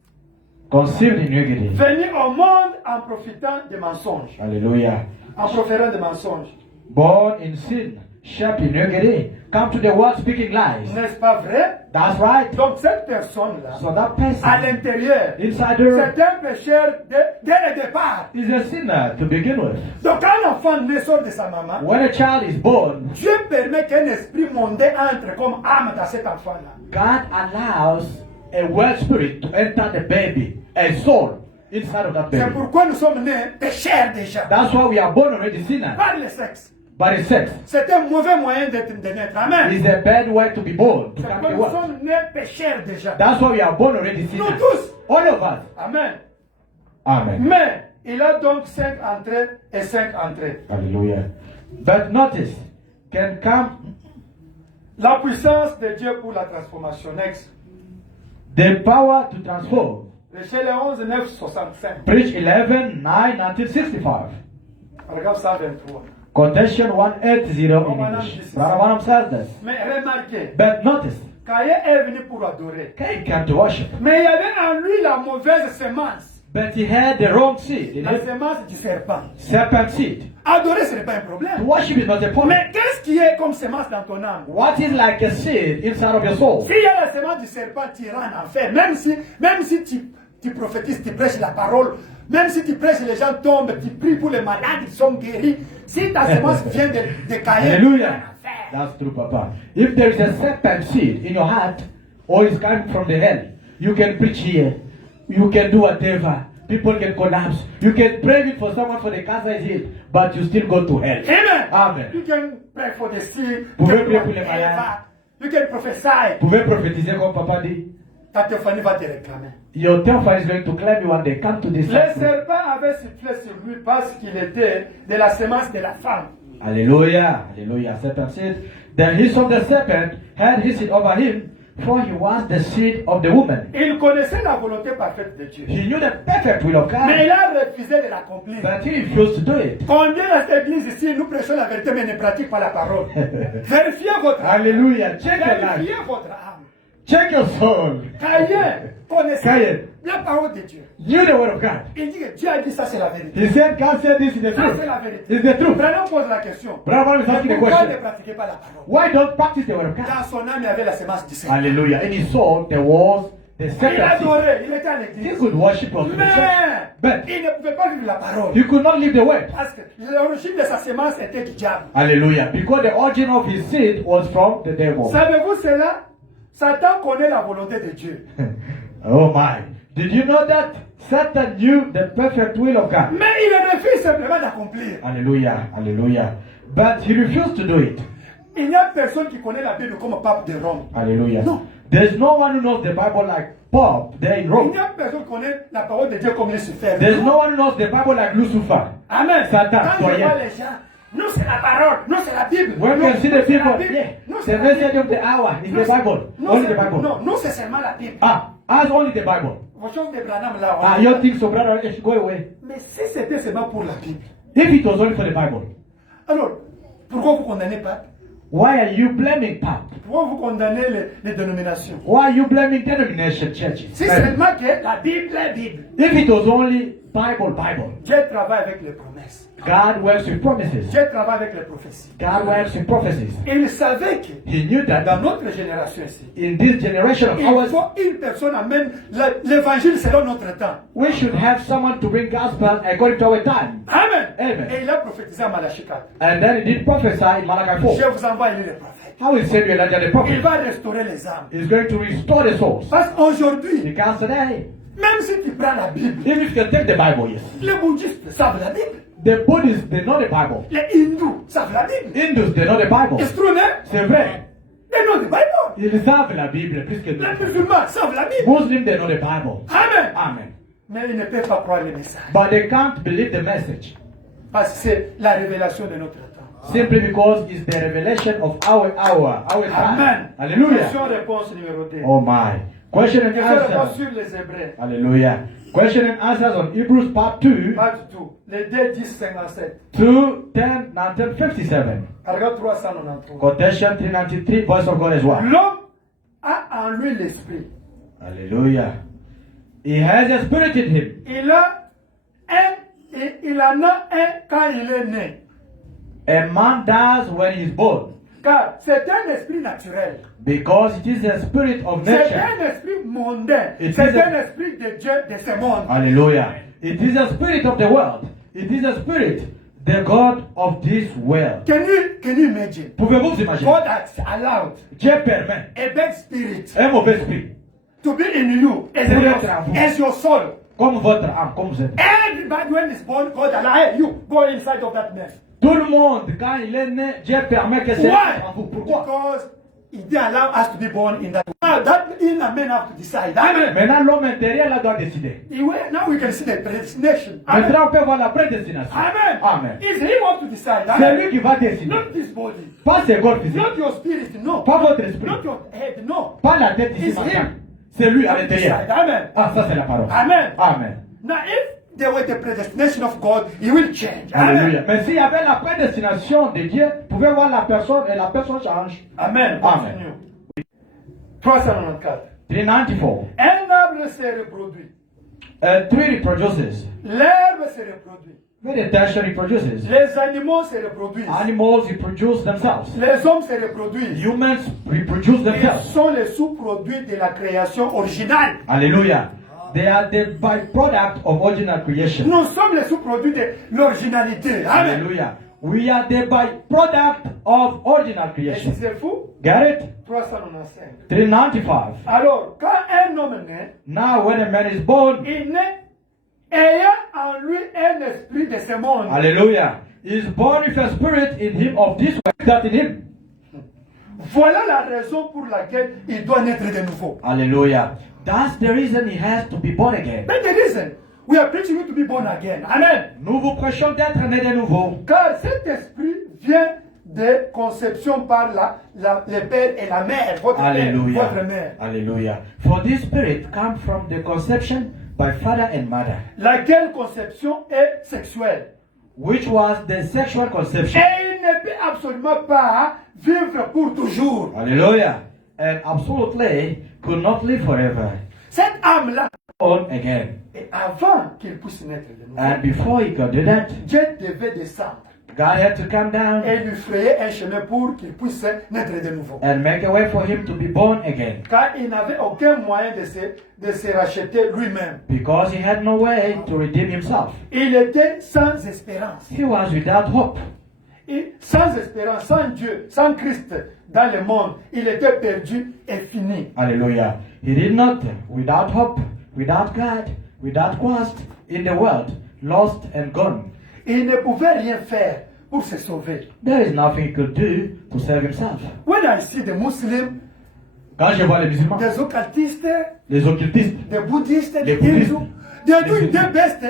Conceived in iniquity. venus au monde en profitant des mensonges, Hallelujah. en proférant des mensonges. Born in sin, shaped in iniquity. Come to the world speaking lies. N'est-ce pas vrai? That's right. Donc cette personne-là, So that à person l'intérieur, inside her c'est un pécheur dès le départ. is a sinner to begin with. Donc quand l'enfant naît sort de sa maman, When a child is born, Dieu permet qu'un esprit mondain entre comme âme dans cet enfant-là. God allows a world spirit to enter the baby, a soul inside of that C'est baby. pourquoi nous sommes nés pécheurs déjà. That's why we are born already sinners. Par le sexe. But it's sex. C'est un mauvais moyen de naître. Amen. It's a bad way to be born, to C'est come pourquoi to nous world. sommes nés pécheurs déjà. That's why we are born already sinners. Nous tous. All of us. Amen. Amen. Mais il a donc 5 entrées et 5 entrées. Hallelujah. But notice, can come La puissance de Dieu pour la transformation. Next. the power to transform. Échelle 11, 9, 65. Preach 11, 9, 1965. Paragraphe 123. Quotation 180 in English. Brother Branham says this. Mais remarquez, But notice, Caïn est venu pour adorer. Cain came to worship. Mais il y avait en lui la mauvaise semence. But he had the wrong seed. In La it. semence du serpent. Serpent seed. Adorer, ce n'est pas un To problème. worship is not a problem. Mais qu'est-ce qui est comme semence dans ton âme? What is like a seed inside of your soul? S'il y a la semence du serpent, tu iras en enfer. Même si tu prophétises, tu prêches la parole, même si tu prêches, les gens tombent, tu pries pour les malades, ils sont guéris. Si ta semence vient de Caïn, tu iras Hallelujah. en enfer. That's true, Papa. If there is a serpent seed in your heart, or it's coming from the hell, you can preach here. You can do whatever. People can collapse. You can pray for someone for the cancer is healed, but you still go to hell. Amen. Amen. You can pray for the sick. Vous pouvez you prier can pour les whatever. malades. You can prophesy. Vous pouvez prophétiser comme Papa dit. Ta théophanie va te réclamer. Your theophany is going to claim you when they come to this Le house. serpent avait sifflé sur lui parce qu'il était de la semence de la femme. Hallelujah. Hallelujah. Serpent said, the hiss of the serpent had his seed over him, for he was the seed of the woman. Il connaissait la volonté parfaite de Dieu. He knew the perfect will of Mais God, il a refusé de l'accomplir. but he refused to do it. Combien dans cette église ici, nous prêchons la vérité mais ne pratiquons pas la parole. Vérifiez votre âme. Hallelujah. Check your life. Vérifiez votre âme. Check your soul. Caïn connaissait Caïn. la parole de Dieu. Knew the word of God. Il dit que Dieu a dit ça, c'est la vérité. He said, God said this is the Ça, truth. c'est la vérité. It's the truth. Maintenant, on pose la question. Brother is asking Mais the pourquoi ne question. pratiquez pas la parole? Why don't practice the word of God? Dans son âme, il y avait la semence du Seigneur. Hallelujah. In his soul, there was the Il serpent seed. adorait, il était à He l'église. could worship us in the church, Mais but il ne pouvait pas vivre la parole. he could not leave the word. Parce que l'origine de sa semence était du diable. Hallelujah. Because the origin of his seed was from the devil. Savez-vous cela? Satan connaît la volonté de Dieu. Oh my. Did you know that? Satan knew the perfect will of God. Mais il refuse simplement d'accomplir. Hallelujah. Hallelujah. But he refused to do it. Il n'y a personne qui connaît la Bible comme pape de Rome. Hallelujah. No. There's no one who knows the Bible like Pope there in Il Rome. n'y a personne qui connaît la parole de Dieu comme Lucifer. There's no one who knows the Bible like Lucifer. Amen. Satan, Quand je soyez. vois les gens, nous c'est la parole, nous c'est la Bible. When nous, you see nous, the c'est la people, Bible. yeah, Nous, the c'est la message Bible. of the hour is Nous, the Bible. nous, Only c'est- the Bible. Non, nous c'est seulement la Bible. Ah, as only the Bible. Vos choses de Branham là. Ah, you think so, brother? Let's go away. Mais si c'était seulement pour la Bible, If it was only for the Bible, alors pourquoi vous condamnez pas? Why are you blaming Pape? Pourquoi vous condamnez les dénominations? Why are you blaming denomination churches? Si seulement que la Bible est Bible. If it was only Bible, Dieu travaille avec les promesses. God works with promises. Dieu travaille avec les prophéties. God works with prophecies. Et il savait que He knew that dans notre génération ici, in this generation of il ours, faut une personne amène l'évangile selon notre temps. we should have someone to bring gospel according to our time. Amen. Amen. Et il a prophétisé à Malachie 4. And then he did prophesy in Malachi 4. Je vous envoie lire les prophètes. How is Samuel Elijah the Il prophet? va restaurer les âmes. He's going to restore the souls. Parce qu'aujourd'hui, Because today, même si tu prends la Bible, even if you take the Bible, yes. les bouddhistes savent la Bible. The Buddhists, they know the Bible. Les hindous savent la Bible. Hindus, they know the Bible. Les Strunais, C'est vrai. they know the Bible. Ils savent la Bible plus que Les nous. musulmans savent la Bible. Muslims, they know the Bible. Amen. Amen. Mais ils ne peuvent pas croire le message. But they can't believe the message Parce que c'est la révélation de notre temps. simply because it's the revelation of our time. Amen. Hallelujah. Question-réponse numéro 2. Oh my. Question and Question-réponse answer. sur les Hébreux. Hallelujah. Question and answers on Hebrews part 2, Pas du tout. Les 2, 10, 57. 2, 10, 1957. Paragraphe 393. Quotation 393, voice of God as well. L'homme a en lui l'esprit. Hallelujah. He has a spirit in him. Il en a un quand il est né. A man dies when he is born Car c'est un esprit naturel. because it is a spirit of C'est nature. un esprit mondain. It C'est is a- un esprit de Dieu, de ce monde. Hallelujah. It is a spirit of the world. It is a spirit, the God of this world. Can you imagine? Pouvez-vous vous imaginer? God has allowed Dieu permet a bad spirit un mauvais esprit, to be in you as your soul. comme votre âme, comme vous êtes. Everybody when is born, God allow hey, you go inside of that man. Tout le monde, quand il est né, Dieu permet que c'est Why? en vous. Pourquoi? Because he didn't allow us to be born in that. Now that inner man have to decide. Amen. Maintenant, l'homme intérieur là doit décider. Now we can see the predestination. Amen. Maintenant, on peut voir la prédestination. Amen. Amen. It's he want to decide. C'est Amen. lui qui va décider. Not this body. Pas ses corps physiques, Not your spirit. No. pas votre esprit, Not your head. No. pas la tête ici It's maintenant. him. C'est lui à Decide. l'intérieur. Amen. Ah, ça c'est la parole. Amen. Amen. Now if there was the predestination of God, he will change. Alléluia. Amen. Mais s'il y avait la prédestination de Dieu, vous pouvez voir la personne et la personne change. Amen. Amen. Continue. 394. 394. Un arbre se reproduit. A tree reproduces. L'herbe se reproduit. Vegetation reproduces. Les animaux se reproduisent. Animals reproduce themselves. Les hommes se reproduisent. Humans reproduce Ils themselves. sont les sous-produits de la création originale. Hallelujah. They are the byproduct of original creation. Nous sommes les sous-produits de l'originalité. Amen. Hallelujah. We are the byproduct of original Et creation. si c'est fou, Get it? 395. 395. Alors, quand un homme naît, Now, when a man is born, il naît ayant en lui un esprit de ce monde. hallelujah, he is born with a spirit in him of this world that in him. Voilà la raison pour laquelle il doit naître de nouveau. Hallelujah. That's the reason he has to be born again. That's the reason we are preaching you to be born again. Amen. Nous vous prêchons d'être né de nouveau. Car cet esprit vient de conception par le père et la mère, votre père, Hallelujah. votre mère. Hallelujah. For this spirit comes from the conception by father and mother, Laquelle conception est sexuelle. which was the sexual conception. Et il ne peut absolument pas vivre pour toujours. Hallelujah. And absolutely could not live forever. Cette âme-là, Born again. et avant qu'il puisse naître de nouveau, And before he could do that, Dieu devait descendre God had to come down et lui frayer un chemin pour qu'il puisse naître de nouveau. and make a way for him to be born again. Car il n'avait aucun moyen de se racheter lui-même. Because he had no way to redeem himself. Il était sans espérance. He was without hope. Et sans espérance, sans Dieu, sans Christ dans le monde, il était perdu et fini. Hallelujah. He did not, without hope, without God, without Christ in the world, lost and gone. Il ne pouvait rien faire pour se sauver. There is nothing he could do to save himself. When I see the Muslims, Quand je vois les musulmans, the occultistes, les occultistes, the Buddhists, Les the Hindus, bouddhistes, they are les doing hindous. their best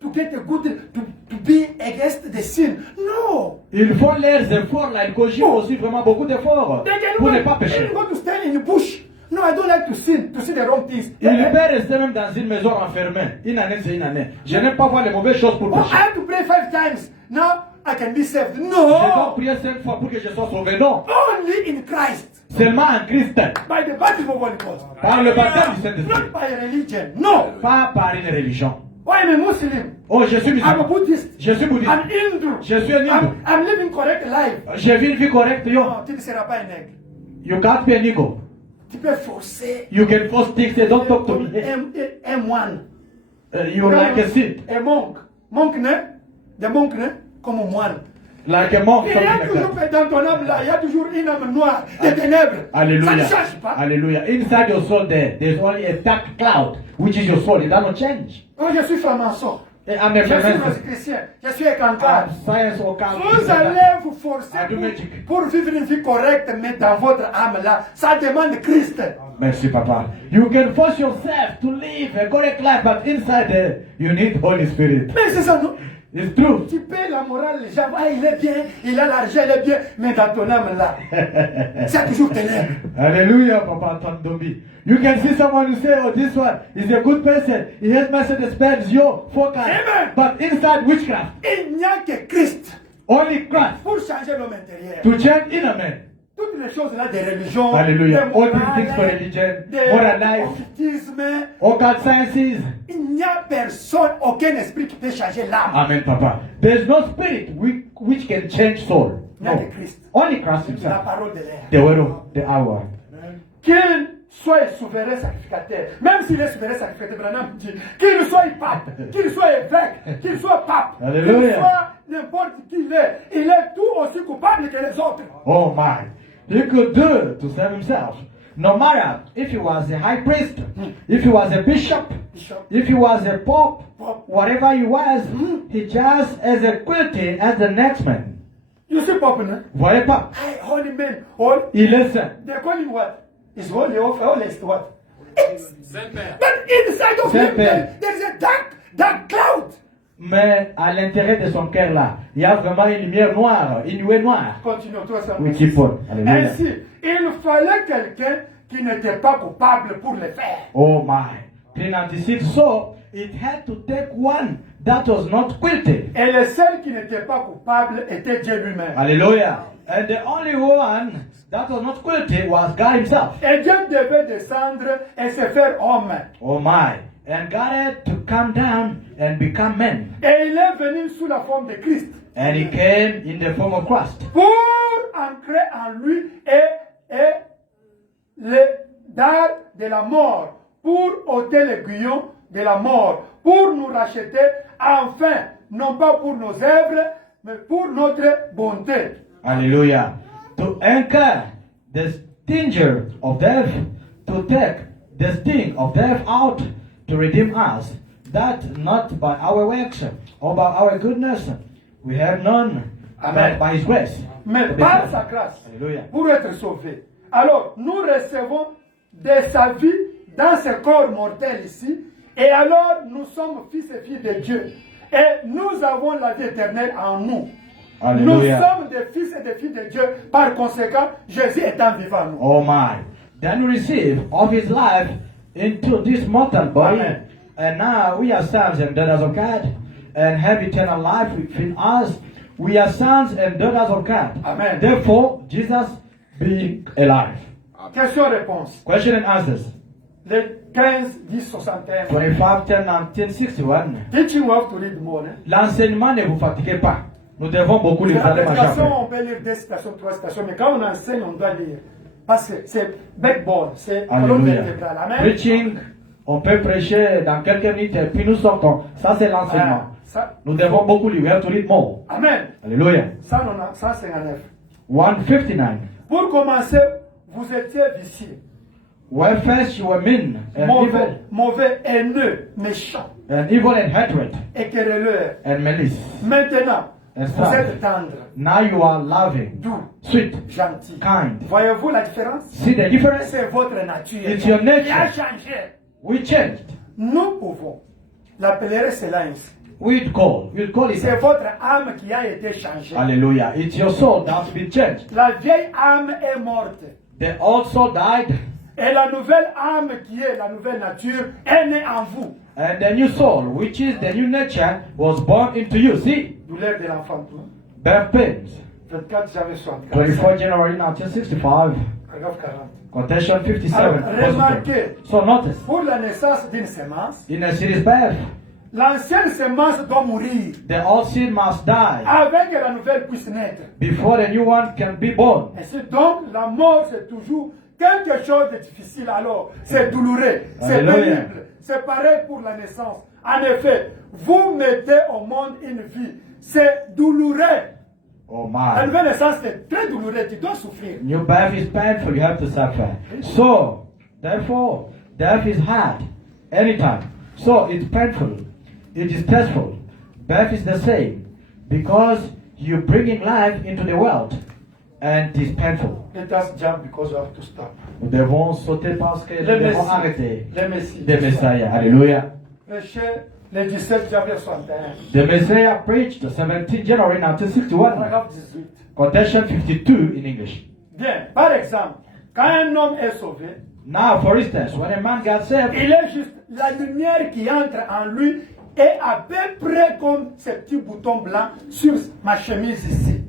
to get a good, to be against the sin. No! ils font leurs efforts là, ils conjuguent aussi vraiment beaucoup d'efforts They can pour ne pas they pécher. can go to stand in the bush. No, I don't like to sin, to see the wrong things. Il peut rester même dans une maison enfermée. Une année, c'est une année. Je n'aime pas voir les mauvaises choses pour Oh, I pécher. have to pray 5 times. Now, I can be saved. Je dois No! prier 5 fois pour que je sois sauvé. Non. Only in Christ. Seulement en Christ. By the baptism of Holy Ghost. Par le baptême du Saint-Esprit. Not by religion. No! Pas par une religion. I'm a Muslim. Oh, je suis I'm a musulman. Buddhist. Je suis bouddhiste. I'm Hindu. Je suis un hindou. I'm living correct life. Je vis une vie correcte. Yo. Non, tu ne seras pas un nègre. You can't be an ego. Tu peux forcer You can force things. They don't talk to comme me. un moine. You like a seed. Un monk. Monk, ne? Des monks, ne? Comme un moine. Like a monk. Il y something a like toujours, that. dans ton âme là, il y a toujours une âme noire, des ténèbres. Ça ne Hallelujah. change pas. Hallelujah. Inside your soul there's only a dark cloud, which is your soul. It does not change. Oh, je suis franc-maçon. I'm Je a suis Freemason. chrétien. Je suis un cantar. Science or Vous allez vous forcer I do magic. pour vivre une vie correcte, mais dans votre âme là, ça demande Christ. Merci, Papa. You can force yourself to live a correct life, but inside there, you need Holy Spirit. Mais c'est ça, non? It's true. Tu paies la morale, les gens, ah, il est bien, il a l'argent, il est bien, mais dans ton âme là, c'est toujours ténèbres. Hallelujah, Papa Tandombi. You can see someone who say, oh, this one is a good person. He has Mercedes-Benz, yo, focus. Amen. But inside witchcraft, Il n'y a que Christ only Christ pour changer l'homme intérieur. to change inner man. Toutes les choses là, des religions, Hallelujah. des All morales, things for religion, des moral life, occultisme. occult sciences. Il n'y a personne, aucun esprit qui peut changer l'âme. Amen, Papa. There's no spirit which can change soul. Il n'y a No. que Christ. Only Christ La himself. parole de l'air. The word of the hour. Qu'il soit souverain sacrificateur, même s'il est souverain sacrificateur, Branham dit qu'il soit pape, qu'il soit évêque, qu'il soit pape, qu'il Alléluia. soit n'importe qui il est tout aussi coupable que les autres. Oh my. He could do it to save himself. No matter if he was a high priest, if he was a bishop, if he was a pope, whatever he was, he just as a guilty as the next man. You see, Papa, no? Voyez pas? Hey, holy man, holy. Il est saint. They call him what? Is holy of holiest what? But inside of Saint him, Père. there is a dark cloud. Mais à l'intérieur de son cœur là, il y a vraiment une lumière noire, une nuée noire. Continue, toi, ça. We keep on. Alléluia. Ainsi, il fallait quelqu'un qui n'était pas coupable pour le faire. Oh my. 396. So it had to take one that was not guilty. Et le seul qui n'était pas coupable était Dieu lui-même. Hallelujah. And the only one that was not guilty was God himself. Et Dieu devait descendre et se faire homme. Oh my. And God had to come down and become man. Et il est venu sous la forme de Christ And he came in the form of Christ. pour ancrer en lui et le dard de la mort, pour ôter l'aiguillon de la mort, pour nous racheter, enfin, non pas pour nos œuvres, mais pour notre bonté. Hallelujah. To anchor the stinger of death, to take the sting of death out, to redeem us, that not by our works or by our goodness, we have none, Amen. but by his grace. Mais par sa grâce, Alléluia. pour être sauvés. Alors, nous recevons de sa vie dans ce corps mortel ici, et alors nous sommes fils et filles de Dieu. Et nous avons la vie éternelle en nous. Nous Alléluia. sommes des fils et des filles de Dieu. Par conséquent, Jésus étant vivant en nous. Oh my. Then we receive of his life into this mortal body. Amen. And now we are sons and daughters of God and have eternal life within us. We are sons and daughters of God. Amen. Therefore, Jesus being alive. Question-réponse. Question and answers. Le 15, 10, 61. 25, 10, 19, 61. Teaching we have to read more. Hein? L'enseignement ne vous fatiguez pas. Nous devons beaucoup les Sur la aller prédication, manger. on peut lire 2 citations, 3 citations, mais quand on enseigne, on doit lire. Parce que c'est backbone, c'est colonne Alléluia. vertébrale. Amen. Preaching, on peut prêcher dans quelques minutes et puis nous sortons. Ça, c'est l'enseignement. Ça, Nous devons beaucoup lire. We have to read more. Amen. Alléluia. 159. 159. Pour commencer, vous étiez viciés, Well, first you were mean and mauvais, haineux, méchants evil and hatred et querelleurs. and malice. Maintenant, And vous sad. êtes tendres, Now you are loving, doux, sweet, gentils. kind. Voyez-vous la différence? See the difference? C'est votre nature It's your nature. qui a changé. We changed. Nous pouvons l'appeler cela ainsi. We'd call it. C'est votre âme qui a été changée. Hallelujah. It's your soul that's been changed. La vieille âme est morte. The old soul died, Et la nouvelle âme qui est la nouvelle nature est née en vous. and the new soul, which is the new nature, was born into you. See? Douleur de l'enfantement. birth pains. 24 janvier 64. 24 January 1965. Paragraphe 40. Quotation 57. Alors, verse remarquez, 4. So notice, pour la naissance d'une sémence, in a seed's birth, l'ancienne sémence doit mourir the old seed must die avec que la nouvelle puisse naître. before the new one can be born. Ainsi donc, la mort c'est toujours quelque chose de difficile alors. C'est douloureux, c'est Alléluia. pénible. C'est pareil pour la naissance. En effet, vous mettez au monde une vie. C'est douloureux. Oh La my. nouvelle naissance c'est très douloureux. Tu dois souffrir. New birth is painful, you have to suffer. So, therefore, death is hard anytime. So, it's painful. It is stressful. Birth is the same because you're bringing life into the world and it is painful. Let us jump because we have to stop. Nous devons sauter parce que nous Le devons Messie. arrêter. Le Messie. The Messiah. Hallelujah. Prêché le 17 janvier 61. The Messiah preached the 17th January 1961. Paragraphe 18. Quotation 52 in English. Bien, par exemple, quand un homme est sauvé, Now, for instance, when a man got saved, il est juste la lumière qui entre en lui est à peu près comme ce petit bouton blanc sur ma chemise ici.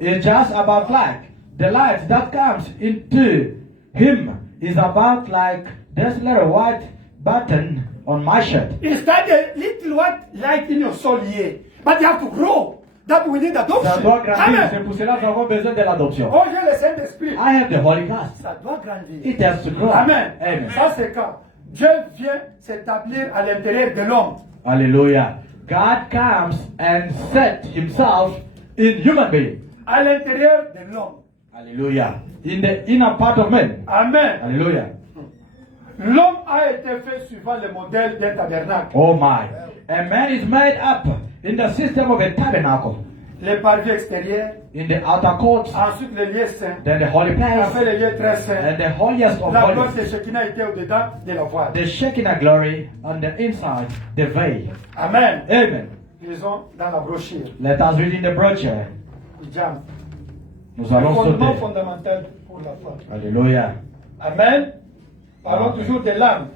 it's just about like the light that comes into him is about like this little white button on my shirt. It's like a little white light in your soul here, but you have to grow. That we need Ça adoption. doit grandir, c'est Amen. pour cela que nous avons besoin de l'adoption. Oh, j'ai le Saint-Esprit. I have the Holy Ghost. Ça doit grandir. It has to grow. Amen. Amen. Ça, c'est quand Dieu vient s'établir à l'intérieur de l'homme. Hallelujah. God comes and set himself in human being. À l'intérieur de l'homme. Hallelujah. In the inner part of man. Amen. Hallelujah. L'homme a été fait suivant le modèle d'un tabernacle. Oh my. A man is made up in the system of a tabernacle. Les parvis extérieurs, In the outer court, ensuite les lieux saints, then the holy place, après les lieux très saints. and the holiest of La gloire holies. de Shekinah était au-dedans de la voile. The Shekinah glory on the inside, the veil. Amen. Amen. Lisons dans la brochure. Let us read in the brochure. Jam. Nous Le allons fondement sauter. fondamental pour la foi. Alléluia. Amen. Parlons Amen. toujours de l'âme.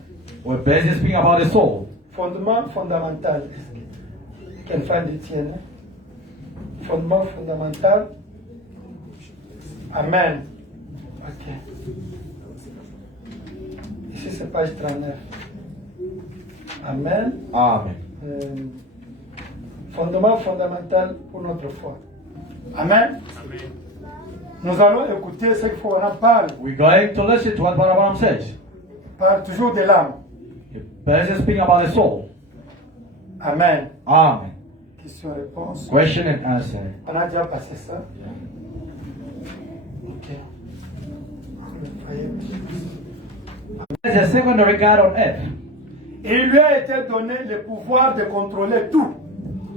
We're basically speaking about the soul. Fondement fondamental. Quelle fin détienne. Fondement fondamental. Amen. Ok. Ici c'est page 39. Amen. Amen. Fondement fondamental pour notre foi. Amen. Nous allons écouter ce qu'il faut en parle. We're going to listen to what Balaam says. Parle toujours de l'âme. He's basically speaking about the soul. Amen. Amen. Question-réponse. Question and answer. On a déjà passé ça. Ok. There's a secondary God on earth. Il lui a été donné le pouvoir de contrôler tout.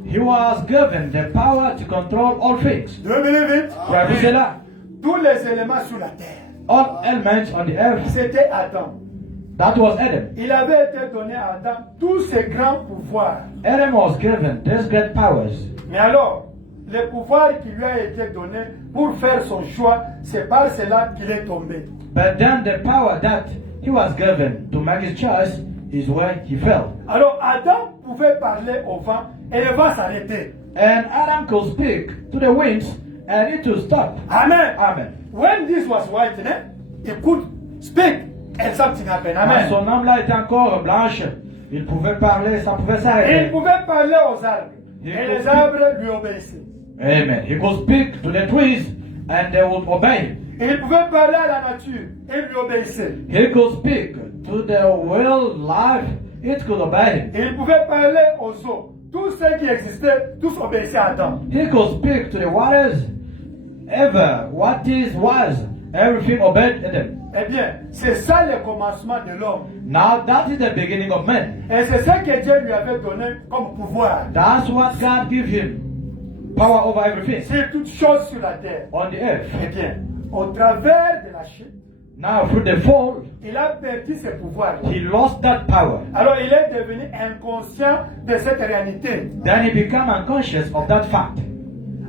He was given the power to control all things. 2 minutes. Vous avez vu cela? Tous les éléments sur la terre. All elements on the earth. C'était Adam. That was Adam. Il avait été donné à Adam tous ces grands pouvoirs. Adam was given these great powers. Mais alors, le pouvoir qui lui a été donné pour faire son choix, c'est par cela qu'il est tombé. But then the power that he was given to make his choice is where he fell. Alors Adam pouvait parler au vent et le vent s'arrêtait. And Adam could speak to the winds and it will stop. Amen. Amen. When this was white, he could speak and something happened. Quand Amen. son âme là était encore blanche, il pouvait parler, ça pouvait Et il s'arrêter. pouvait parler aux arbres. Et les arbres lui obéissaient. Amen. He could speak to the trees and they would obey him. Et il pouvait parler à la nature et lui obéissait. He could speak to the will life, it could obey him. Et il pouvait parler aux eaux. Tous ceux qui existaient, tous obéissaient à Adam. He could speak to the waters, ever what is was, everything obeyed them. Eh bien, c'est ça le commencement de l'homme. Now that is the beginning of man. Et c'est ce que Dieu lui avait donné comme pouvoir. That's what God gave him. Power over everything C'est toute chose sur la terre. on the earth. Eh bien, au travers de la chute, Now through the fall, il a perdu ses pouvoirs. he lost that power. Alors il est devenu inconscient de cette réalité. Then he became unconscious of that fact.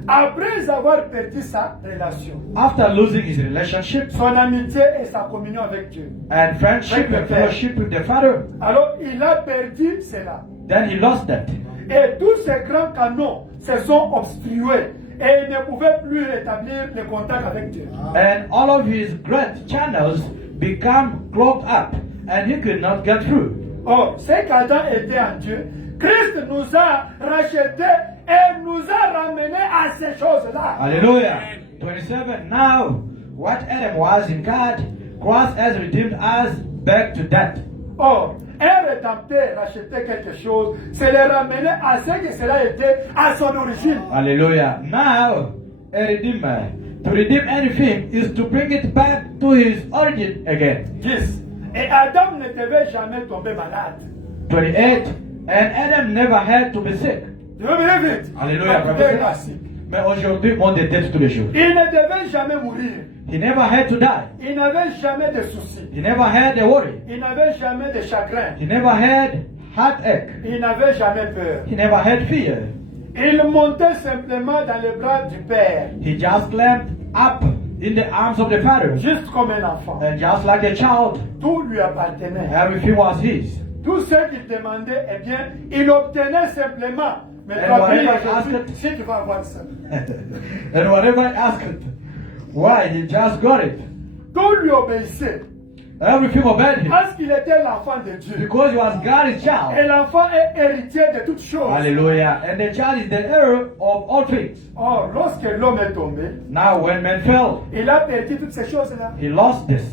Après avoir perdu sa relation, After losing his relationship son amitié et sa communion avec Dieu. and friendship and fellowship with the Father, Alors il a perdu cela. then he lost that. Et tous ces grands canaux se sont obstrués. et il ne pouvait plus établir le contact avec Dieu. And all of his great channels become clogged up, and he could not get through. Or, c'est qu'Adam était en Dieu. Christ nous a rachetés et nous a ramenés à ces choses-là. Hallelujah. 27. Now, what Adam was in God, Christ has redeemed us back to that. Or, un rédempteur racheter quelque chose, c'est le ramener à ce que cela était à son origine. Hallelujah. Now, a redeemer, to redeem anything is to bring it back to his origin again. 10. Et Adam ne devait jamais tomber malade. 28. And Adam never had to be sick. Tu veux venir vite? Alléluia. C'était classique. Mais aujourd'hui, on déteste tous les jours. Il ne devait jamais mourir. He never had to die. Il n'avait jamais de soucis. He never had a worry. Il n'avait jamais de chagrin. He never had heartache. Il n'avait jamais peur. He never had fear. Il montait simplement dans les bras du Père, He just climbed up in the arms of the Father. juste comme un enfant. And just like a child, Tout lui appartenait. everything was his. Tout ce qu'il demandait, eh bien, il obtenait simplement. Mais Et toi, voilà, bien, parce aujourd'hui, que- si tu vas avoir ça, And whatever I asked, why, he just got it. tout lui obéissait. Everything obeyed him. Parce qu'il était l'enfant de Dieu. Because he was God's Et child. l'enfant est héritier de toutes choses. Hallelujah. And the child is the heir of all things. Or, lorsque l'homme est tombé, Now, when man fell, il a perdu toutes ces choses-là. he lost this.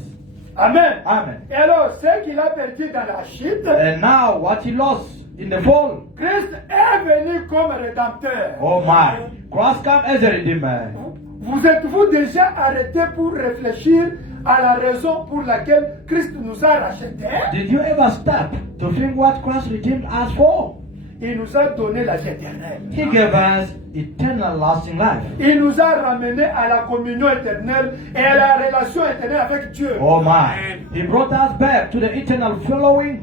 Amen. Amen. Et alors, ce qu'il a perdu dans la chute, And now, what he lost in the fall, Christ est venu comme rédempteur. oh my, Christ come as a redeemer. Vous êtes-vous déjà arrêté pour réfléchir à la raison pour laquelle Christ nous a rachetés? Did you ever stop to think what Christ redeemed us for? Il nous a donné la vie éternelle. He gave us eternal lasting life. Il nous a ramenés à la communion éternelle et à la relation éternelle avec Dieu. Oh my. He brought us back to the eternal following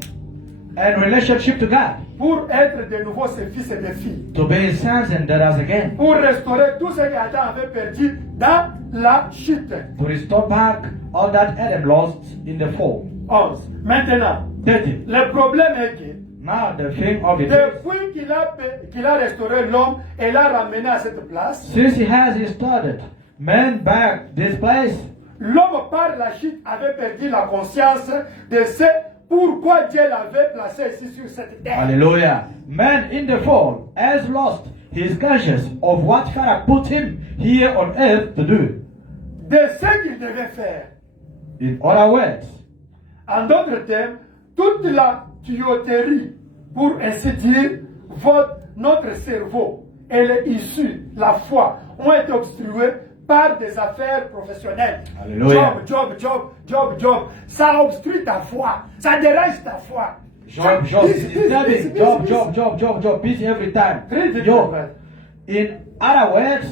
and relationship to God. Pour être de nouveau ses fils et des filles. To be his sons and daughters again. Pour restaurer tout ce qu'Adam avait perdu dans la chute. To restore back all that Adam lost in the fall. 11. Maintenant, 30. le problème est que Now the thing of it is, depuis qu'il a restauré l'homme et l'a ramené à cette place, since he has restored man back this place, l'homme par la chute avait perdu la conscience de ce pourquoi Dieu l'avait placé ici sur cette terre. hallelujah, man in the fall has lost his conscience of what Father put him here on earth to do. De ce qu'il devait faire. In other words, En d'autres termes, toute la tuyauterie, pour ainsi dire, notre cerveau et les issues, la foi, ont été obstruées par des affaires professionnelles. Alléluia. Job. Ça obstrue ta foi. Ça dérange ta foi. Job, busy every time. Read it, Yo, brother. in other words,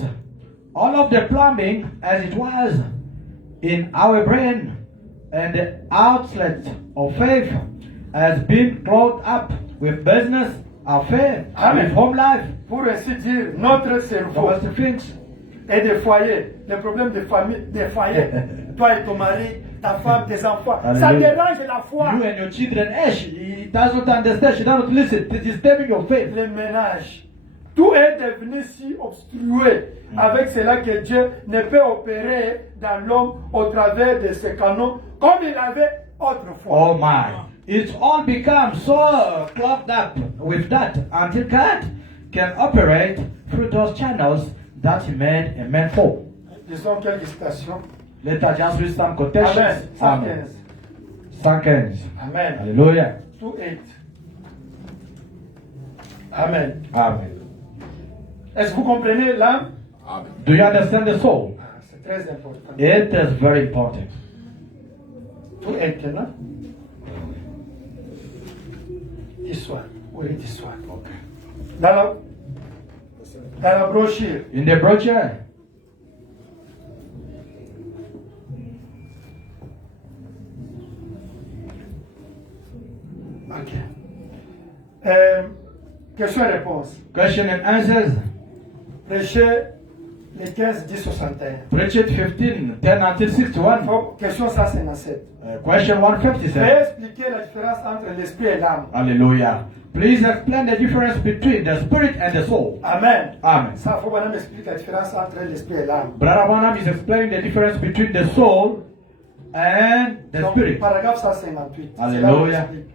all of the plumbing as it was in our brain and the outlet of faith has been clogged up with business, affair, Amen. with home life, Pour ainsi dire, notre cerveau domestic things. et des foyers, les problèmes de famille, des foyers, toi et ton mari, ta femme, tes enfants, ça Hallelujah. dérange la foi. You and your children, she doesn't understand, she doesn't listen. It is disturbing your faith. Le ménage, tout est devenu si obstrué avec cela que Dieu ne peut opérer dans l'homme au travers de ses canons comme il avait autrefois. Oh my. It's all become so clogged up with that until God can operate through those channels that He made a man for. Disons quelques citations. Let us just read some Amen. quotations. 115. 115. Amen. Hallelujah. 2:8. Amen. Amen. Est-ce que vous comprenez l'âme? Do you understand the soul? C'est très important. It is very important. 2:8, non? D'histoire. Oui, d'histoire. Dans la brochure. In the brochure, Ok. Question et réponse. question and answers. Prêchez les 15, 10, 61. Preach it 15, 10 until 61. Question 157. Question 157. Veuillez expliquer la différence entre l'esprit et l'âme. Hallelujah. Please explain the difference between the spirit and the soul. Amen. Amen. Ça, il faut qu'on m'explique la différence entre l'esprit et l'âme. Brother Branham is explaining the difference between the soul and the Donc, spirit. paragraphe 158. C'est là où il Alléluia. explique.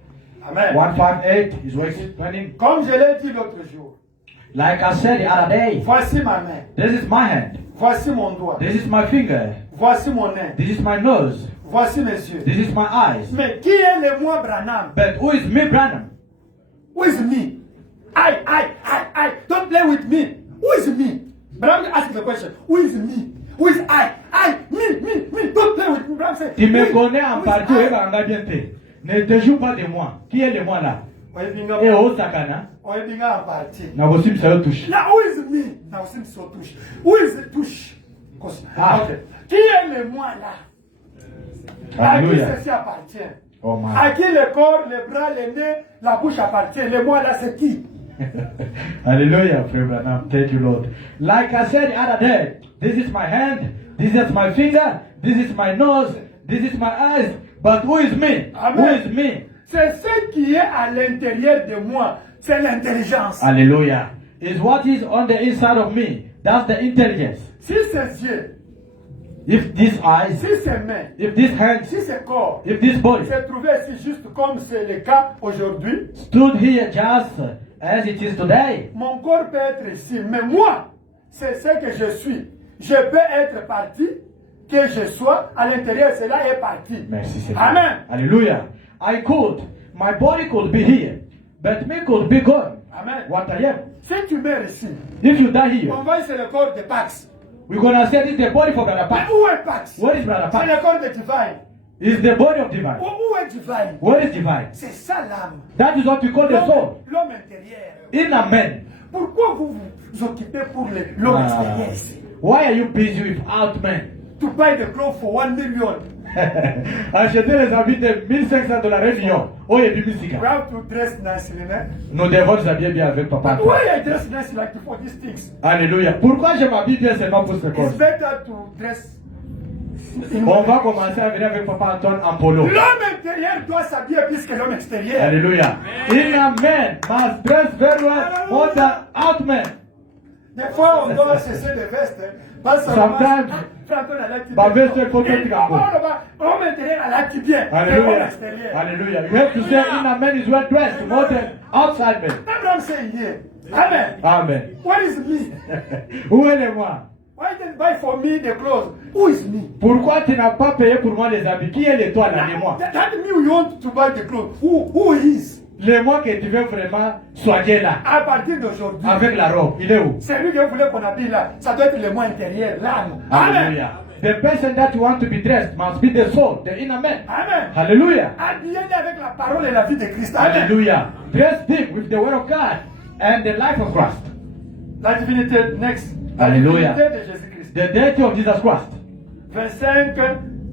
Amen. 158 is explaining. Comme je l'ai dit l'autre jour, Like I said the other day, voici ma main, this is my hand, voici mon doigt, this is my finger, voici mon nez, this is my nose, voici mes yeux. this is my eyes. Mais qui est le moi, Branham? But who is me, Branham? Who is me? I. Don't play with me. Who is me? Branham ask the question. Who is me? Who is I? Me. Don't play with me. Branham say. Tu me "We- connais en who is partie, I?" et va bien te. Ne te joue pas de moi. Qui est le moi là? Oyebinga Et au sakana, oyebinga en partie. na gosim sa touche. Now who is me? Now sim so touche. Who is the touche? Ah. Okay. Qui est le moi là? À qui Alléluia. ceci appartient? Oh my. À qui le corps, les bras, les nez, la bouche appartient? Le moi là c'est qui? Hallelujah, Frère Branham. Thank you, Lord. Like I said the other day, this is my hand, this is my finger, this is my nose, this is my eyes. But who is me? Amen. Who is me? C'est ce qui est à l'intérieur de moi. C'est l'intelligence. Hallelujah. Is what is on the inside of me. That's the intelligence. Si ces yeux, If these eyes, si ces mains, if this hand, si ce corps if this body s'est trouvé ici juste comme c'est le cas aujourd'hui, stood here just as it is today, mon corps peut être ici. Mais moi, c'est ce que je suis. Je peux être parti, que je sois à l'intérieur, cela est parti. merci Seigneur. Amen. Hallelujah. My body could be here, but me could be gone. Amen. What I am. Si tu meurs ici, If you die here, on va c'est le corps de Pax. we're gonna say this is the body for Brother Mais Pax. où est Pax? Where is Brother C'est Pax? le corps de Divine. Is the body of divine. Où est Divine? Where is divine? C'est ça l'âme. That is what we call the soul. L'homme intérieur. Inner man. Pourquoi vous vous occupez pour l'homme extérieur ici? Why are you busy with out men? To buy the clothes for 1 million. Acheter les habits de $1,500 réunion. Oh, et du You musique. have to dress nicely, man. Nous devons nous habiller bien avec papa. But why I dress nicely like for these things? Alléluia. Pourquoi je m'habille bien seulement pour ce corps? It's better to dress. On va commencer à venir avec papa Antoine en polo. L'homme intérieur doit s'habiller plus que l'homme extérieur. Alléluia. Inner man must dress very well more than out men. Des fois, on doit cesser de veste. Pas seulement. Sometimes, Franco n'a l'acte ma veste bien. est contre le capot. L'homme intérieur a l'acte bien. que l'homme Hallelujah. extérieur. Hallelujah. You have to say inner man is well dressed more than outside man. Abraham say here. Amen. Amen. What is me? Où est le moi? Why didn't buy for me the clothes? Who is me? Pourquoi tu n'as pas payé pour moi les habits? Qui est le toi là, les moi? That means you want to buy the clothes. Who is? Le moi que tu veux vraiment soigner là, À partir d'aujourd'hui, avec la robe, il est où? c'est lui que vous voulez qu'on habille là. Ça doit être le moi intérieur, l'âme. Amen. Hallelujah. The person that you want to be dressed must be the soul, the inner man. Amen. Hallelujah. Habillez-le avec la parole et la vie de Christ. Amen. Hallelujah. Dress deep with the word of God and the life of Christ. La divinité, next. La Alléluia. divinité de Jésus-Christ. The deity of Jesus Christ. 25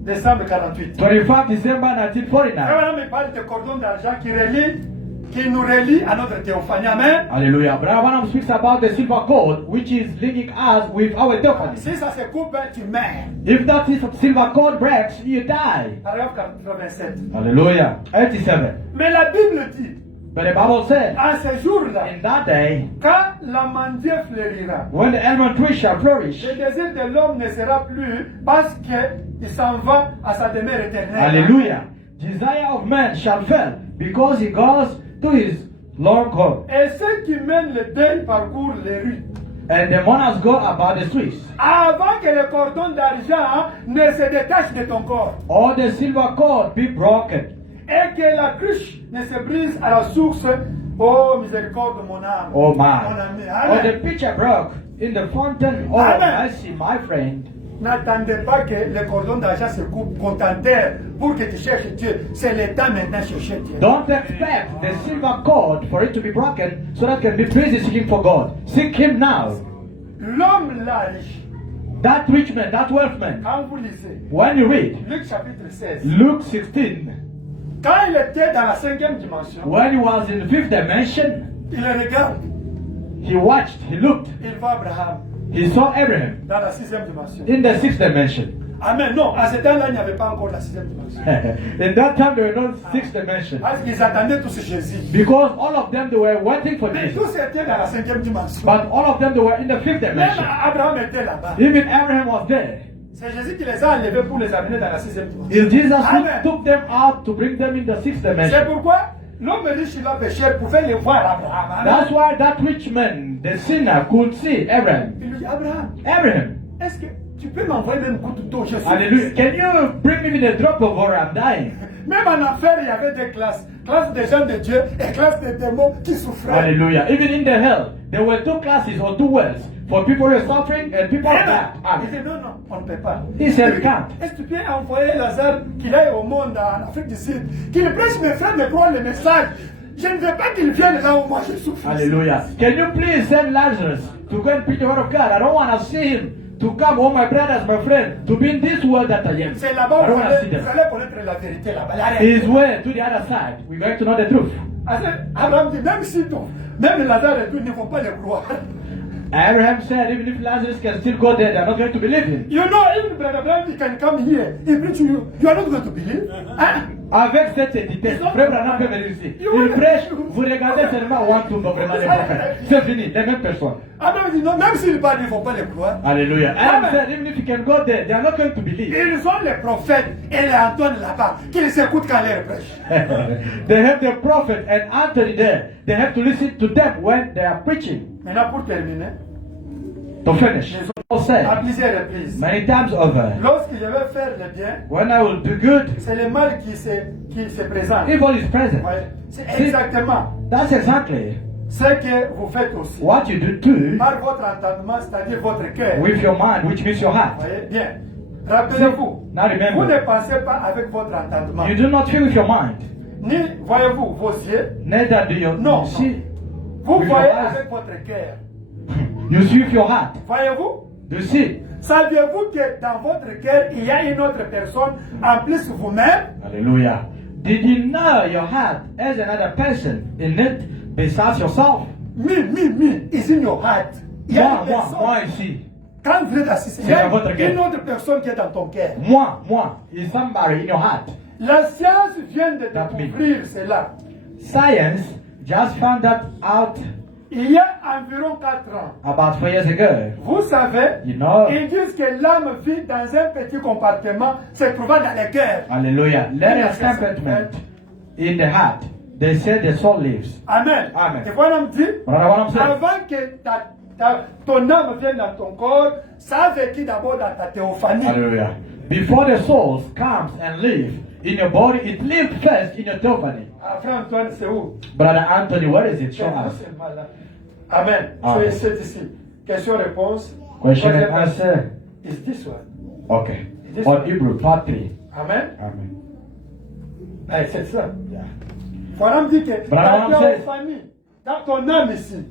décembre 48. 25 December 1949. Abraham me parle de cordon d'argent qui nous relie à notre théophanie. Amen. Hallelujah. Brother Branham speaks about the silver cord, which is linking us with our theophany. Si ça se coupe, tu meurs. If that silver cord breaks, you die. Paragraphe 87. Hallelujah. 87. Mais la Bible dit, But the Bible said, en ce jour-là, in that day, quand l'amandier fleurira, when the almond tree shall flourish, le désir de l'homme ne sera plus parce qu'il s'en va à sa demeure éternelle. hallelujah, desire of man shall fail because he goes to his long home. Et ceux qui mènent le deuil parcourent les rues. And the mourners go about the streets. Avant que le cordon d'argent ne se détache de ton corps Or the silver cord be broken. et que la cruche ne se brise à la source, oh miséricorde de mon âme. Oh Mon my. ami. Or Amen. the pitcher broke in the fountain. Oh Amen. mercy, my friend. N'attendez pas que le cordon d'argent se coupe, contenter pour que tu cherches Dieu. C'est le temps maintenant de chercher Dieu. Don't expect the silver cord for it to be broken so that you can be busy seeking for God. Seek Him now. L'homme là riche, That rich man, that wealth man, quand vous lisez, when you read Luc chapitre 16, Luke 16, quand il était dans la 5e dimension, when he was in the fifth dimension, il regarde, he watched, he looked, il voit Abraham he saw Abraham dans la 6e dimension. in the sixth dimension. Amen. Non, à ce temps-là, il n'y avait pas encore la sixième dimension. In that time, there were no sixth dimension. Parce qu'ils attendaient tous Jésus. Because all of them, they were waiting for Mais Jesus. tous étaient dans la cinquième dimension. But all of them, they were in the fifth Même dimension. Abraham était là-bas. Even Abraham was there. C'est Jésus qui les a enlevés pour les amener dans la sixième dimension. It's Jesus who Amen. took them out to bring them in the sixth C'est dimension. pourquoi l'homme riche et l'homme pécheur pouvaient les voir Abraham. Amen. That's why that rich man, the sinner, could see Abraham. Il lui dit, Abraham, Abraham, est-ce que tu peux m'envoyer même une goutte d'eau? Je suis. hallelujah. Can you bring me even a drop of water? I'm dying. Même en enfer, il y avait des classes. Classe des gens de Dieu et classe des démons qui souffraient. Hallelujah. Even in the hell, there were two classes or two worlds for people who are suffering and people who are bad. Il Amen. dit, non, non, on ne peut pas. He said, we can't. Est-ce que tu peux envoyer Lazare qu'il aille au monde en Afrique du Sud, qu'il prêche mes frères de croire le message? Je ne veux pas qu'il vienne là où moi je souffre. Hallelujah. Can you please send Lazarus to go and preach the word of God? I don't want to see him to come, oh my brothers, my friend, to be in this world that I am. C'est là-bas I où don't vous want to see allez, them. vous allez connaître la vérité là-bas. La His réalité. way to the other side. We're going to know the truth. Abraham dit, même si ton, même Lazare et tout ne vont pas le croire. Abraham said, even if Lazarus can still go there, they're not going to believe him. You know, even Brother Abraham, he can come here. He preach to you. You are not going to believe. Hein? Avec cette étiquette, Frère Branham peut venir ici. Il prêche, vous regardez seulement one tombe, vraiment les prophètes. C'est fini, les mêmes personnes. Abraham dit, non, même s'ils parlent, ils ne vont pas le croire. Hallelujah. Amen. Abraham said, even if you can go there, they are not going to believe. Ils ont les prophètes et les Antoine là-bas qui les écoutent quand ils prêchent. They have the prophet and Anthony there. They have to listen to them when they are preaching. Maintenant, pour terminer, To finish, Paul à said plusieurs reprises, many times over, lorsque je vais faire le bien, when I will do good, c'est le mal qui se présente. evil is present. Ouais. C'est exactement That's exactly ce que vous faites aussi. what you do too Par votre entendement, c'est-à-dire votre cœur. with your mind, which means your heart. Voyez bien. Rappelez-vous, Now vous ne remember, pensez pas avec votre entendement. you do not feel with your mind, Ni, voyez-vous, vos yeux. neither do you Non, see. Vous With voyez your eyes. avec votre cœur. You see with your heart. Voyez-vous? You see. Saviez-vous que dans votre cœur, il y a une autre personne en plus vous-même? Hallelujah. Did you know your heart has another person in it besides yourself? Me is in your heart. Il y a une personne. Moi ici. Quand vous êtes assis, il y C'est a dans votre cœur. une autre personne qui est dans ton cœur. Moi is somebody in your heart. La science vient de That means- découvrir cela. Science just found that out Il y a environ 4 ans. about 4 years ago. Vous savez, You know. ils disent que l'âme vit dans un petit compartiment se trouvant dans le cœur. Hallelujah. Let us compartment in the heart. They say the soul lives. Amen. Amen. Et voilà, me dit, Brother, what I'm saying? avant que ton âme vienne dans ton corps, ça a vécu d'abord dans ta théophanie. Hallelujah. Before the soul comes and lives in your body, it lived first in your theophany. Ah, frère Antoine, c'est où? Brother Anthony, where is it? Show C'est us. seulement là. Amen. Amen. C'est ici. Question-réponse. Question and Troisième answer. is this one. Okay. This On one. Hebrew, part 3. Amen. Amen. Ah, c'est ça. Yeah. Voilà, me dit que Brother, ta I'm saying- théophanie, dans ton âme ici,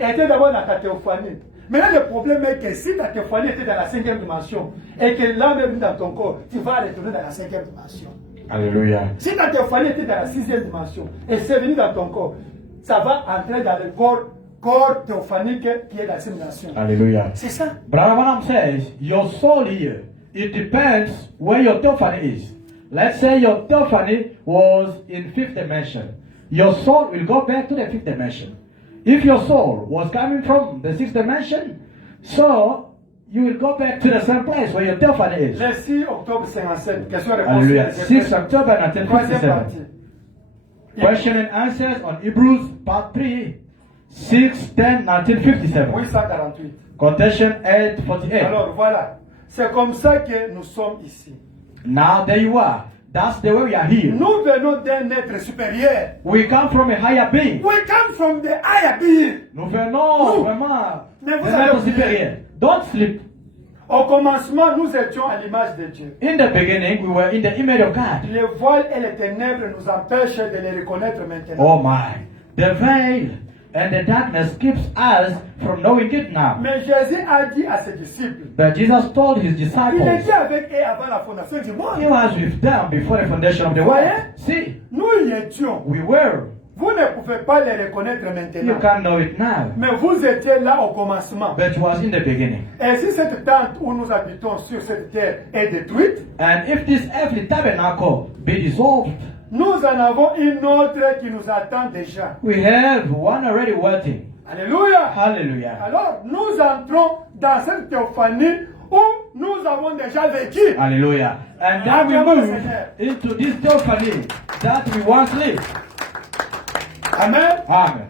était d'abord dans ta théophanie. Maintenant, le problème est que si ta théophanie était dans la 5e dimension et que l'âme est venue dans ton corps, tu vas retourner dans la 5e dimension. Hallelujah. Si ta théophanie était dans la 6e dimension et c'est venu dans ton corps, ça va entrer dans le corps théophanique qui est dans la 6e dimension. Hallelujah. C'est ça. Brother Branham says, your soul here, it depends where your theophany is. Let's say your theophany was in 5th dimension. Your soul will go back to the 5th dimension. If your soul was coming from the 6th dimension, so you will go back to the same place where your theophany is. Le 6 octobre 57, question-réponse. Hallelujah. 6 October Troisième 1957. partie. Question and answers on Hebrews part 3, 6-10, 1957. 848. Quotation 848. Alors voilà, c'est comme ça que nous sommes ici. Now there you are. That's the way we are here. Nous venons d'un être supérieur. We come from a higher being. We come from the higher being. Nous venons Nous. vraiment Mais vous d'un allez être oublier. supérieur. Don't sleep. Au commencement, nous étions à l'image de Dieu. In the beginning, we were in the image of God. Les voiles et les ténèbres nous empêchent de les reconnaître maintenant. Oh my. The veil and the darkness keeps us from knowing it now. Mais Jésus a dit à ses disciples, But Jesus told his il disciples, était avec eux avant la fondation du he monde. was with them before the foundation of the world. Voyez? See, Nous y étions. we were. Vous ne pouvez pas les reconnaître You maintenant. can't know it now. Mais vous étiez là au commencement. But it was in the beginning. Et si cette tente où nous habitons sur cette terre est détruite, And if this earthly tabernacle be dissolved, nous en avons une autre qui nous attend déjà. we have one already waiting. Alléluia. Hallelujah. Alors, nous entrons dans cette théophanie où nous avons déjà vécu. Hallelujah. And then we move into this theophany that we once lived. Amen. Amen.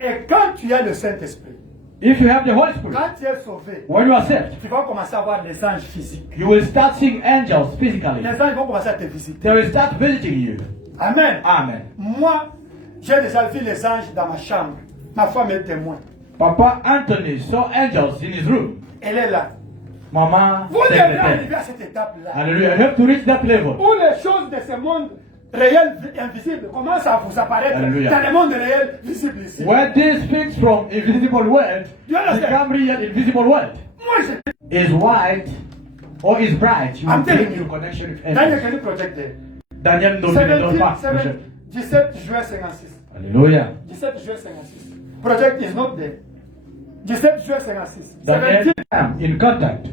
Et quand tu as le Saint-Esprit, If you have the Holy Spirit, quand tu es sauvé, when you are saved, tu vas commencer à voir les anges physiques. you will start seeing angels physically. Les anges vont commencer à te visiter. They will start visiting you. Amen. Amen. Moi, j'ai déjà vu les anges dans ma chambre. Ma femme est témoin. Papa Anthony saw angels in his room. Elle est là. Mama Vous devez said arriver à cette étape-là. Hallelujah. You have to reach that level. Où les choses de ce monde réel, invisible, commencent à vous apparaître Hallelujah. dans le monde réel, visible ici. When these things from invisible world You understand? become real invisible world, Moi, je... is white or is bright, you will I'm telling bring you. your connection with Daniel, angels. can you project there? Daniel no me don't pass. 17 juin 56. Hallelujah. 17 juin 56. Project is not there. 17 juin 56. Daniel 17. am in contact.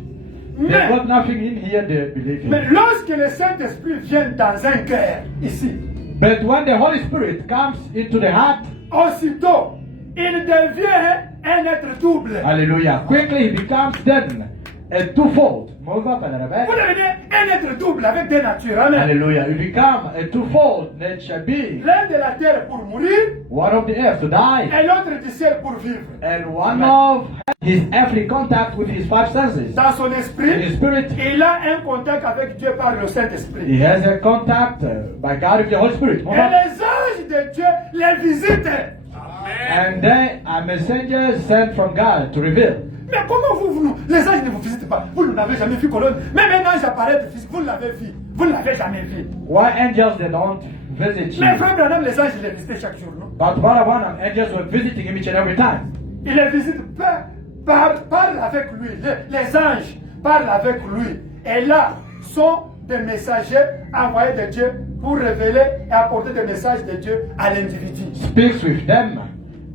They Mais, got nothing in here they believe mais in. lorsque le Saint-Esprit vient dans un cœur, ici, But when the Holy Spirit comes into the heart, aussitôt, il devient un être double. hallelujah, quickly he becomes then a twofold. Vous devenez un être double avec des natures. Amen. Hallelujah. You become a twofold nature being. L'un de la terre pour mourir One of the earth to die, et l'autre du ciel pour vivre. and one of his earthly contact with his five senses. Dans son In his esprit, spirit, il a un contact avec Dieu par le Saint-Esprit. he has a contact by God with the Holy Spirit. Et les anges de Dieu les visitent. And they are messengers sent from God to reveal. Mais comment les anges ne vous visitent pas? Vous ne l'avez jamais vu, colonne. Même un ange apparaît physique, vous l'avez vu. Vous ne l'avez jamais vu. Why angels they don't visit Mais you? frère Branham, les anges, ils les visitaient chaque jour, non? But what about them? Angels were visiting him each and every time. Ils les visitent, parlent avec lui. Les anges parlent avec lui. Et là, sont des messagers envoyés de Dieu pour révéler et apporter des messages de Dieu à l'individu. Speaks with them,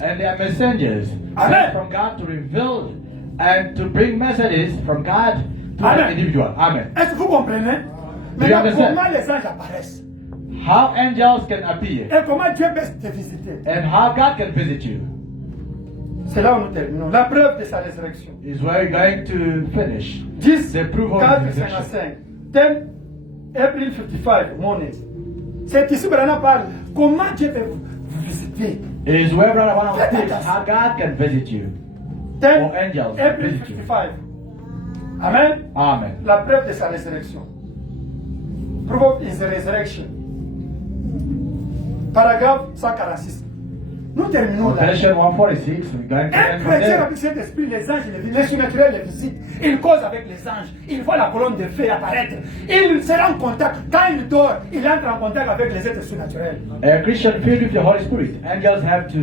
and they are messengers Amen. sent from God to reveal and to bring messages from God to Amen. the individual. Amen. Est-ce que vous comprenez? Do you Maintenant, understand? comment les anges apparaissent? How angels can appear Et comment Dieu peut te visiter? and how God can visit you C'est là où nous terminons. La preuve de sa résurrection. is where you're going to finish. 10, The proof of 4, his resurrection. 55. 10, April 55, morning. C'est ici que Branham parle. Comment Dieu peut vous visiter? Is where Brother one of speaks how God can visit you. 10, Or angels April visit you. 55. Amen. Amen. La preuve de sa résurrection. Proof of his resurrection. Paragraphe 146. Nous terminons là. Revelation 146, we're going to Un end from chrétien there. avec cet esprit, les anges, les surnaturels les visitent. Il cause avec les anges. Il voit la colonne de feu apparaître. Il sera en contact. Quand il dort, il entre en contact avec les êtres surnaturels. A Christian filled with the Holy Spirit, angels have to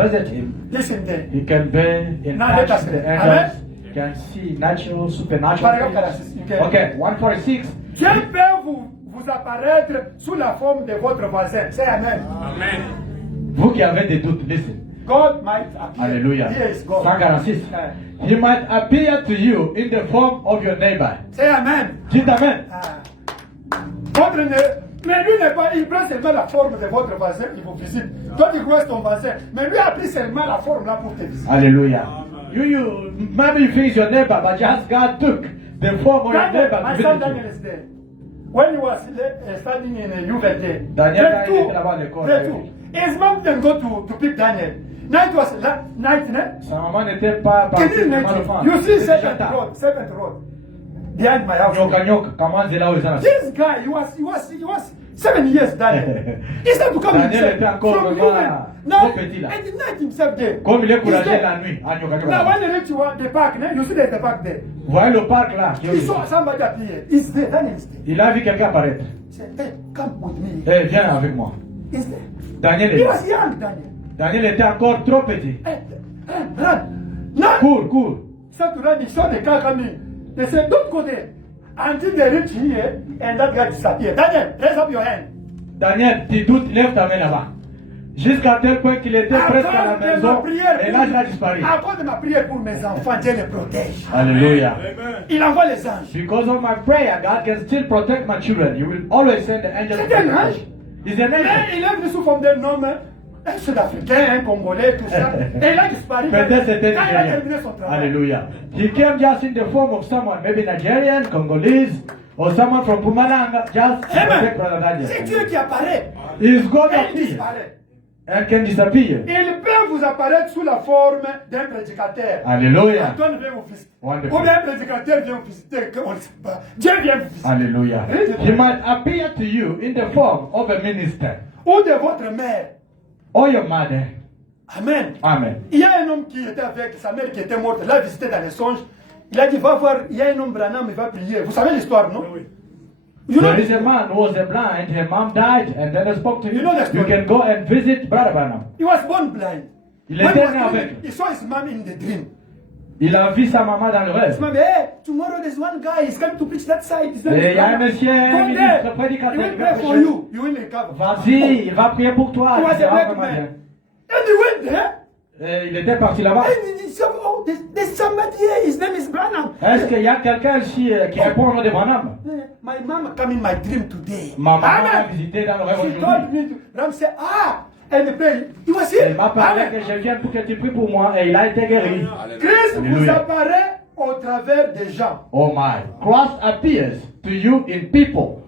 visit him. Listen there. He can be in Now let touch us with the pray. angels. He can see natural, supernatural Paragraphe things. 46. Okay, 146. Dieu peut vous apparaître sous la forme de votre voisin. C'est Amen. Vous qui avez des doutes, listen. God might appear. Hallelujah. Here is God. 146. Ah. He might appear to you in the form of your neighbor. C'est Amen. Dites Amen. Ah. Mais lui n'est pas, il prend seulement la forme de votre voisin, il vous visite. Toi tu crois que c'est ton voisin, mais lui a pris seulement la forme là pour te visiter. Hallelujah. Maybe you think it's your neighbor, but just God took the form of your Daniel, neighbor my to son visit Daniel you. is there. When he was studying in UVD, Daniel they died too, about the corner. they too. His mom didn't go to pick Daniel. Night was night, ne? Sa maman n'était pas Can partie you de imagine? Malofan. You see C'était seventh Jata. road, behind my house. Nyoka nyoka, comment c'est là où ils sont? This guy, he was 7 years Daniel. He started to come Daniel était encore from vraiment Ukraine. trop petit là. And the night himself there. Comme il est He's courageux there. la nuit, à Nyoka Now nyoka. when they reach the park, you see there's the park there. Vous voyez le parc là? He saw somebody appear. He's there. Daniel is there. Il a vu quelqu'un apparaître. He said, hey, come with me. Eh, viens avec moi. He's there. Daniel He est là. was young, Daniel. Daniel était encore trop petit. Hey, run. No. Cours. Start to run. He saw the car coming. They said, don't go there. Until they reach here, and that guy disappeared. Daniel, raise up your hand. Daniel, tu doutes, lève ta main là-bas. Jusqu'à tel point qu'il était presque à la À cause de ma maison prière et là il a disparu. à cause de ma prière pour mes enfants, Dieu les protège. Alléluia. Il envoie les anges. Because of my prayer, God can still protect my children. He will always send the angels. C'est un ange. He's an Mais angel. il est venu sous forme d'un homme, un Sud-Africain, un Congolais, tout ça. Et il a disparu. Peut-être c'était Quand il a terminé Nigerian. son travail. Hallelujah. He came just in the form of someone, maybe Nigerian, Congolese, or someone from Pumalanga, just to protect Brother Amen. C'est Dieu Daniel. qui apparaît. He's God Et il appear disparaît. and can disappear. Il peut vous apparaître sous la forme d'un prédicateur. Hallelujah. Antoine vient vous visiter. Wonderful. Ou bien un prédicateur vient vous visiter, on ne sait pas. Dieu vient vous visiter. Hallelujah. He might appear to you in the form of a minister Ou de votre mère. or your mother. Amen. Amen. Il y a un homme qui était avec sa mère qui était morte, l'a visité dans les songes. Il a dit, va voir, il y a un homme Branham, il va prier. Vous savez l'histoire, non? Oui. You know There is this- a man who was blind, her mom died, and then I spoke to him. You know the story. You can go and visit Brother Branham. He was born blind. Il When était he was né coming, avec. he saw his mom in the dream. Il a vu sa maman dans le His rêve. mom, hey, tomorrow there's one guy, he's coming to preach that side. His name Et is il y a un Branham. monsieur, Go un there. ministre, prédicateur, He will qui pray va for prêcher. you. You will recover. Vas-y, il va prier pour toi. He was Tu a verras black comment bien. man. And he went there. Et il était parti là-bas. And he said, oh, there's somebody here. His name is Branham. Est-ce qu'il y a quelqu'un ici qui répond au nom de Branham? My mom came in my dream today. Ma maman m'a Amen. visité dans le rêve She told aujourd'hui. me to. Branham said, and the prayer. He was here. Elle m'a parlé Amen. que je vienne pour que tu pries pour moi et il a été guéri. Christ vous Alléluia. apparaît au travers des gens. Oh my. Christ appears to you in people.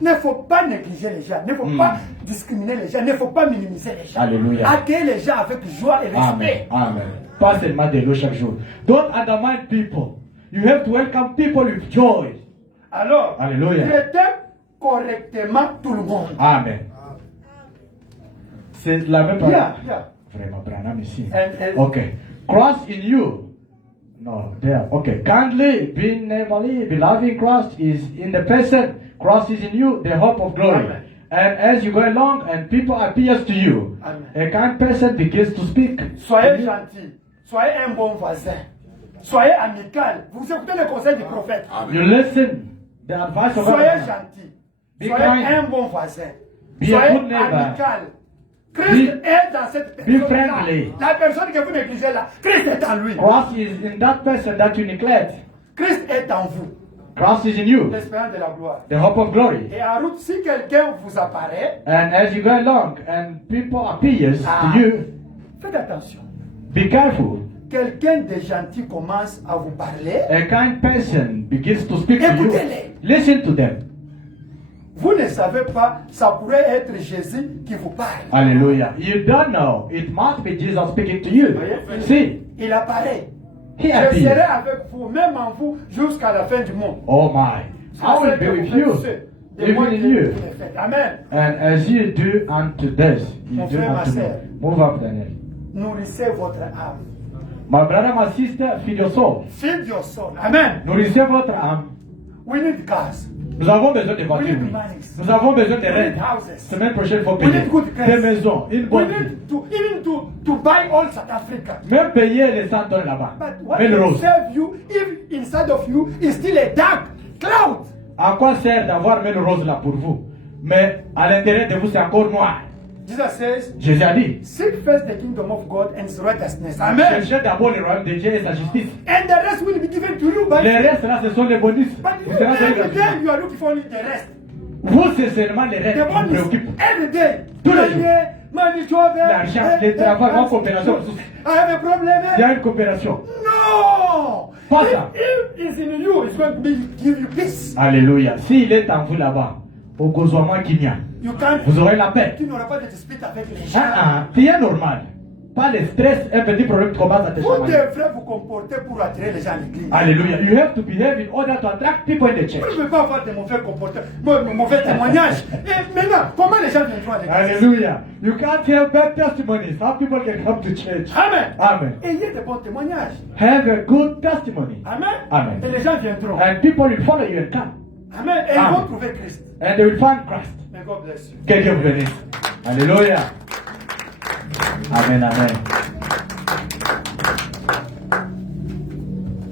Il ne faut pas négliger les gens, il ne faut pas discriminer les gens, il ne faut pas minimiser les gens. Alléluia. Accueillez les gens avec joie et Amen. respect. Amen. Pas seulement de l'eau chaque jour. Don't undermine people. You have to welcome people with joy. Alors, Alléluia. traitez correctement tout le monde. Amen. C'est la même parole. Yeah. Vraiment, Branham ici. And- Okay. Christ in you. No, there. Okay. Kindly, being neighborly, beloved Christ is in the person. Christ is in you, the hope of glory. Amen. And as you go along and people appears to you, Amen. a kind person begins to speak. Soyez gentil, soyez un bon voisin, soyez amical. Vous écoutez les conseils du prophète. You listen the advice of Soyez others. gentil, Be soyez kind. un bon voisin, Be a soyez good neighbor. amical. Christ est dans cette personne. friendly. La personne que vous négligez là, Christ est en lui. Christ is in that person that you neglect. Christ est en vous. Christ is in you, L'espérance de la gloire. the hope of glory. Et en route, si quelqu'un vous apparaît, And as you go along and people appears to you, faites attention. be careful. Quelqu'un de gentil commence à vous parler. A kind person begins to speak to you. Écoutez-les. Listen to them. Vous ne savez pas, ça pourrait être Jésus qui vous parle. Hallelujah. You don't know. It must be Jesus speaking to you. See, Il apparaît. he Je serai appears. avec vous, même en vous, jusqu'à la fin du monde. Oh my. I will be with you, even in you. Amen. And as you do unto this, you Mon do frère, ma unto me. sœur. Move up, Daniel. Nourrissez votre âme. My brother, my sister, feed your soul. Feed your soul. Amen. Nourrissez votre âme. We need cars. Nous avons besoin de We voitures. need oui. money. Nous avons besoin de We need rentes. houses. Semaine prochaine, il faut We payer. need good cars. Des maisons, une We bonne vie. need to even to buy all South Africa. Même payer les 100 tonnes là-bas. But what Belle will rose. serve you if inside of you is still a dark cloud? À quoi sert d'avoir Belle rose là pour vous? Mais à l'intérieur de vous, c'est encore noir. Jesus says, Jésus a dit, seek first the kingdom of God and his righteousness. Amen. cherchez d'abord le royaume de Dieu et sa justice. And the rest will be given to you by Les restes là, ce sont les bonus. But Vous you, serez donnés every day gratuitement. you are looking for only the rest. Vous, c'est seulement les restes The qui vous bonus préoccupent. every day. Tous les jours. Money, money, job, L'argent, le travail, en coopération. I have a problem. Il y a une coopération. No. Pas If, ça. if it's in you, it's going to be, give you peace. Alléluia. S'il est en vous là-bas, au gozoiement qu'il y a, You can't. vous aurez la paix. Tu n'auras pas de dispute avec les gens. Rien normal. Pas le stress, un petit problème qui commence à te Vous chamailler. devrez vous comporter pour attirer les gens à l'église. Alléluia. You have to behave in order to attract people in the church. Vous ne pouvez pas avoir de mauvais comportements, mauvais témoignages. Et maintenant, comment les gens viendront à l'église? Hallelujah. You can't hear bad testimonies. How people can come to church. Amen. Amen. Ayez de bons témoignages. Have a good testimony. Amen. Amen. Et les gens viendront. And people will follow you and come. Amen. Et ils Amen. vont trouver Christ. And they will find Christ. May God bless you. Que Dieu vous bénisse. Alléluia. Amen, amen.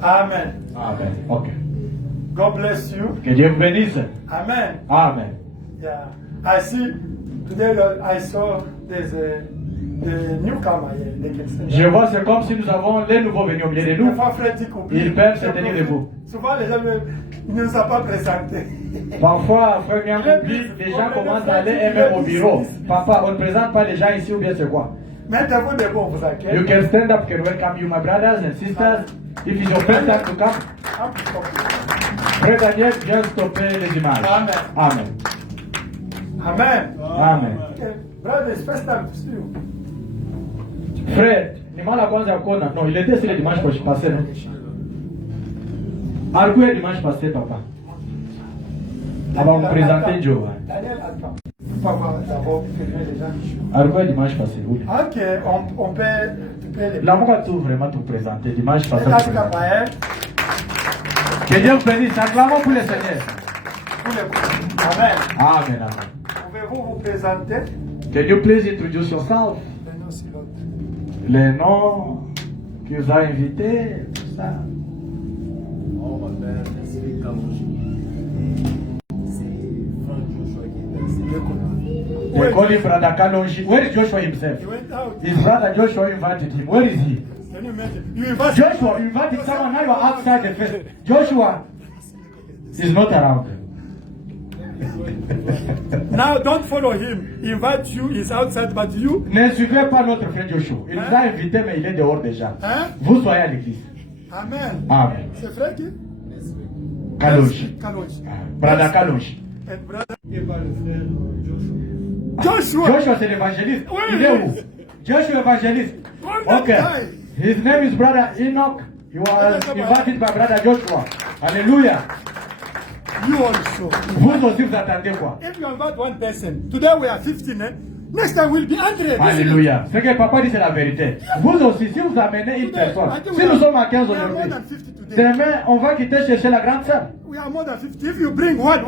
Amen. Amen. Ok. God bless you. Que Dieu vous bénisse. Amen. Amen. Yeah. I see today. I saw there's a The newcomer, they can stand Je up. vois, c'est comme si nous avons les nouveaux venus au milieu de Des nous. fois, frère dit qu'on Ils peuvent se tenir debout. Souvent, les gens ne nous ont pas présentés. Parfois, frère Mian oublie, les gens commencent à aller eux-mêmes au bureau. Papa, on ne présente pas les gens ici ou bien c'est quoi? Mettez-vous debout, on vous accueille. You can stand up, can welcome you, my brothers and sisters. If it's your first time to come, Frère Daniel, viens stopper les images. Amen. Amen. Amen. Amen. Okay. Brother, it's first time to see you. Frère, ni mara kwanza kuona. Non, il était ici le dimanche passé, non? Alikuwa dimanche passé, papa. Avant de présenter Joe. Daniel, attends. Papa, d'abord, filmer les gens qui jouent. Alikuwa dimanche passé, oui. Ok, on peut les... Là, pourquoi tu vraiment te présenter dimanche passé? Là, c'est Gabriel. Que Dieu vous bénisse. Acclamons pour le Seigneur. Pour les... Amen. Amen, amen. Pouvez-vous vous présenter? Can you please introduce yourself? Le nom, c'est l'autre. Les noms qui vous a invités, tout ça. Oh, ma mère, c'est Kamoshi. C'est Frank Joshua qui est là. They call him Brother Kalonji. Where is Joshua himself? He went out. His brother Joshua invited him. Where is he? Can you imagine? You invite Joshua invited someone, now you are outside the fence. Joshua is not around. Now, don't follow him. He invites you, he's outside, but you... Ne suivez pas notre frère Joshua. Il nous a invités, mais il est dehors déjà. Hein? Vous soyez à l'église. Amen. Amen. C'est frère qui? Kalonji. Kalonji. Brother Kalonji. And brother... Et par le frère Joshua. Joshua! Joshua, c'est l'évangéliste. Oui. Il est où? Joshua évangéliste. Okay. His name is Brother Enoch. He was invited by Brother Joshua. Hallelujah. You also. Vous aussi, vous attendez quoi? If you invite one person, today we are 15, eh? Next time we'll be 100. Alléluia. Ce que papa dit, c'est la vérité. Vous aussi, si vous amenez une personne, si nous sommes à 15 we are more aujourd'hui, than 50 today. demain, on va quitter chercher la grande sœur. We are more than 50. If you bring one,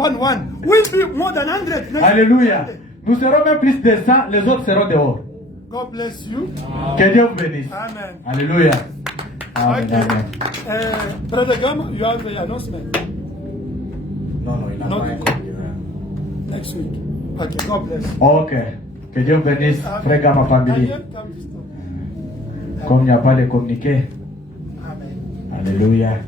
we'll be more than 100. Next Alléluia. Sunday. Nous serons même plus de 100, les autres seront dehors. God bless you. Que Dieu vous bénisse. Amen. Alléluia. Amen. Okay. Amen. Brother Gama, you have the announcement Non, non, il n'a Non. pas encore. next week. Okay, God bless. Ok. Que Dieu vous bénisse, frère Gamma Family. Daniel, come to stop. Comme il n'y a pas de communiqué. Amen. Alléluia.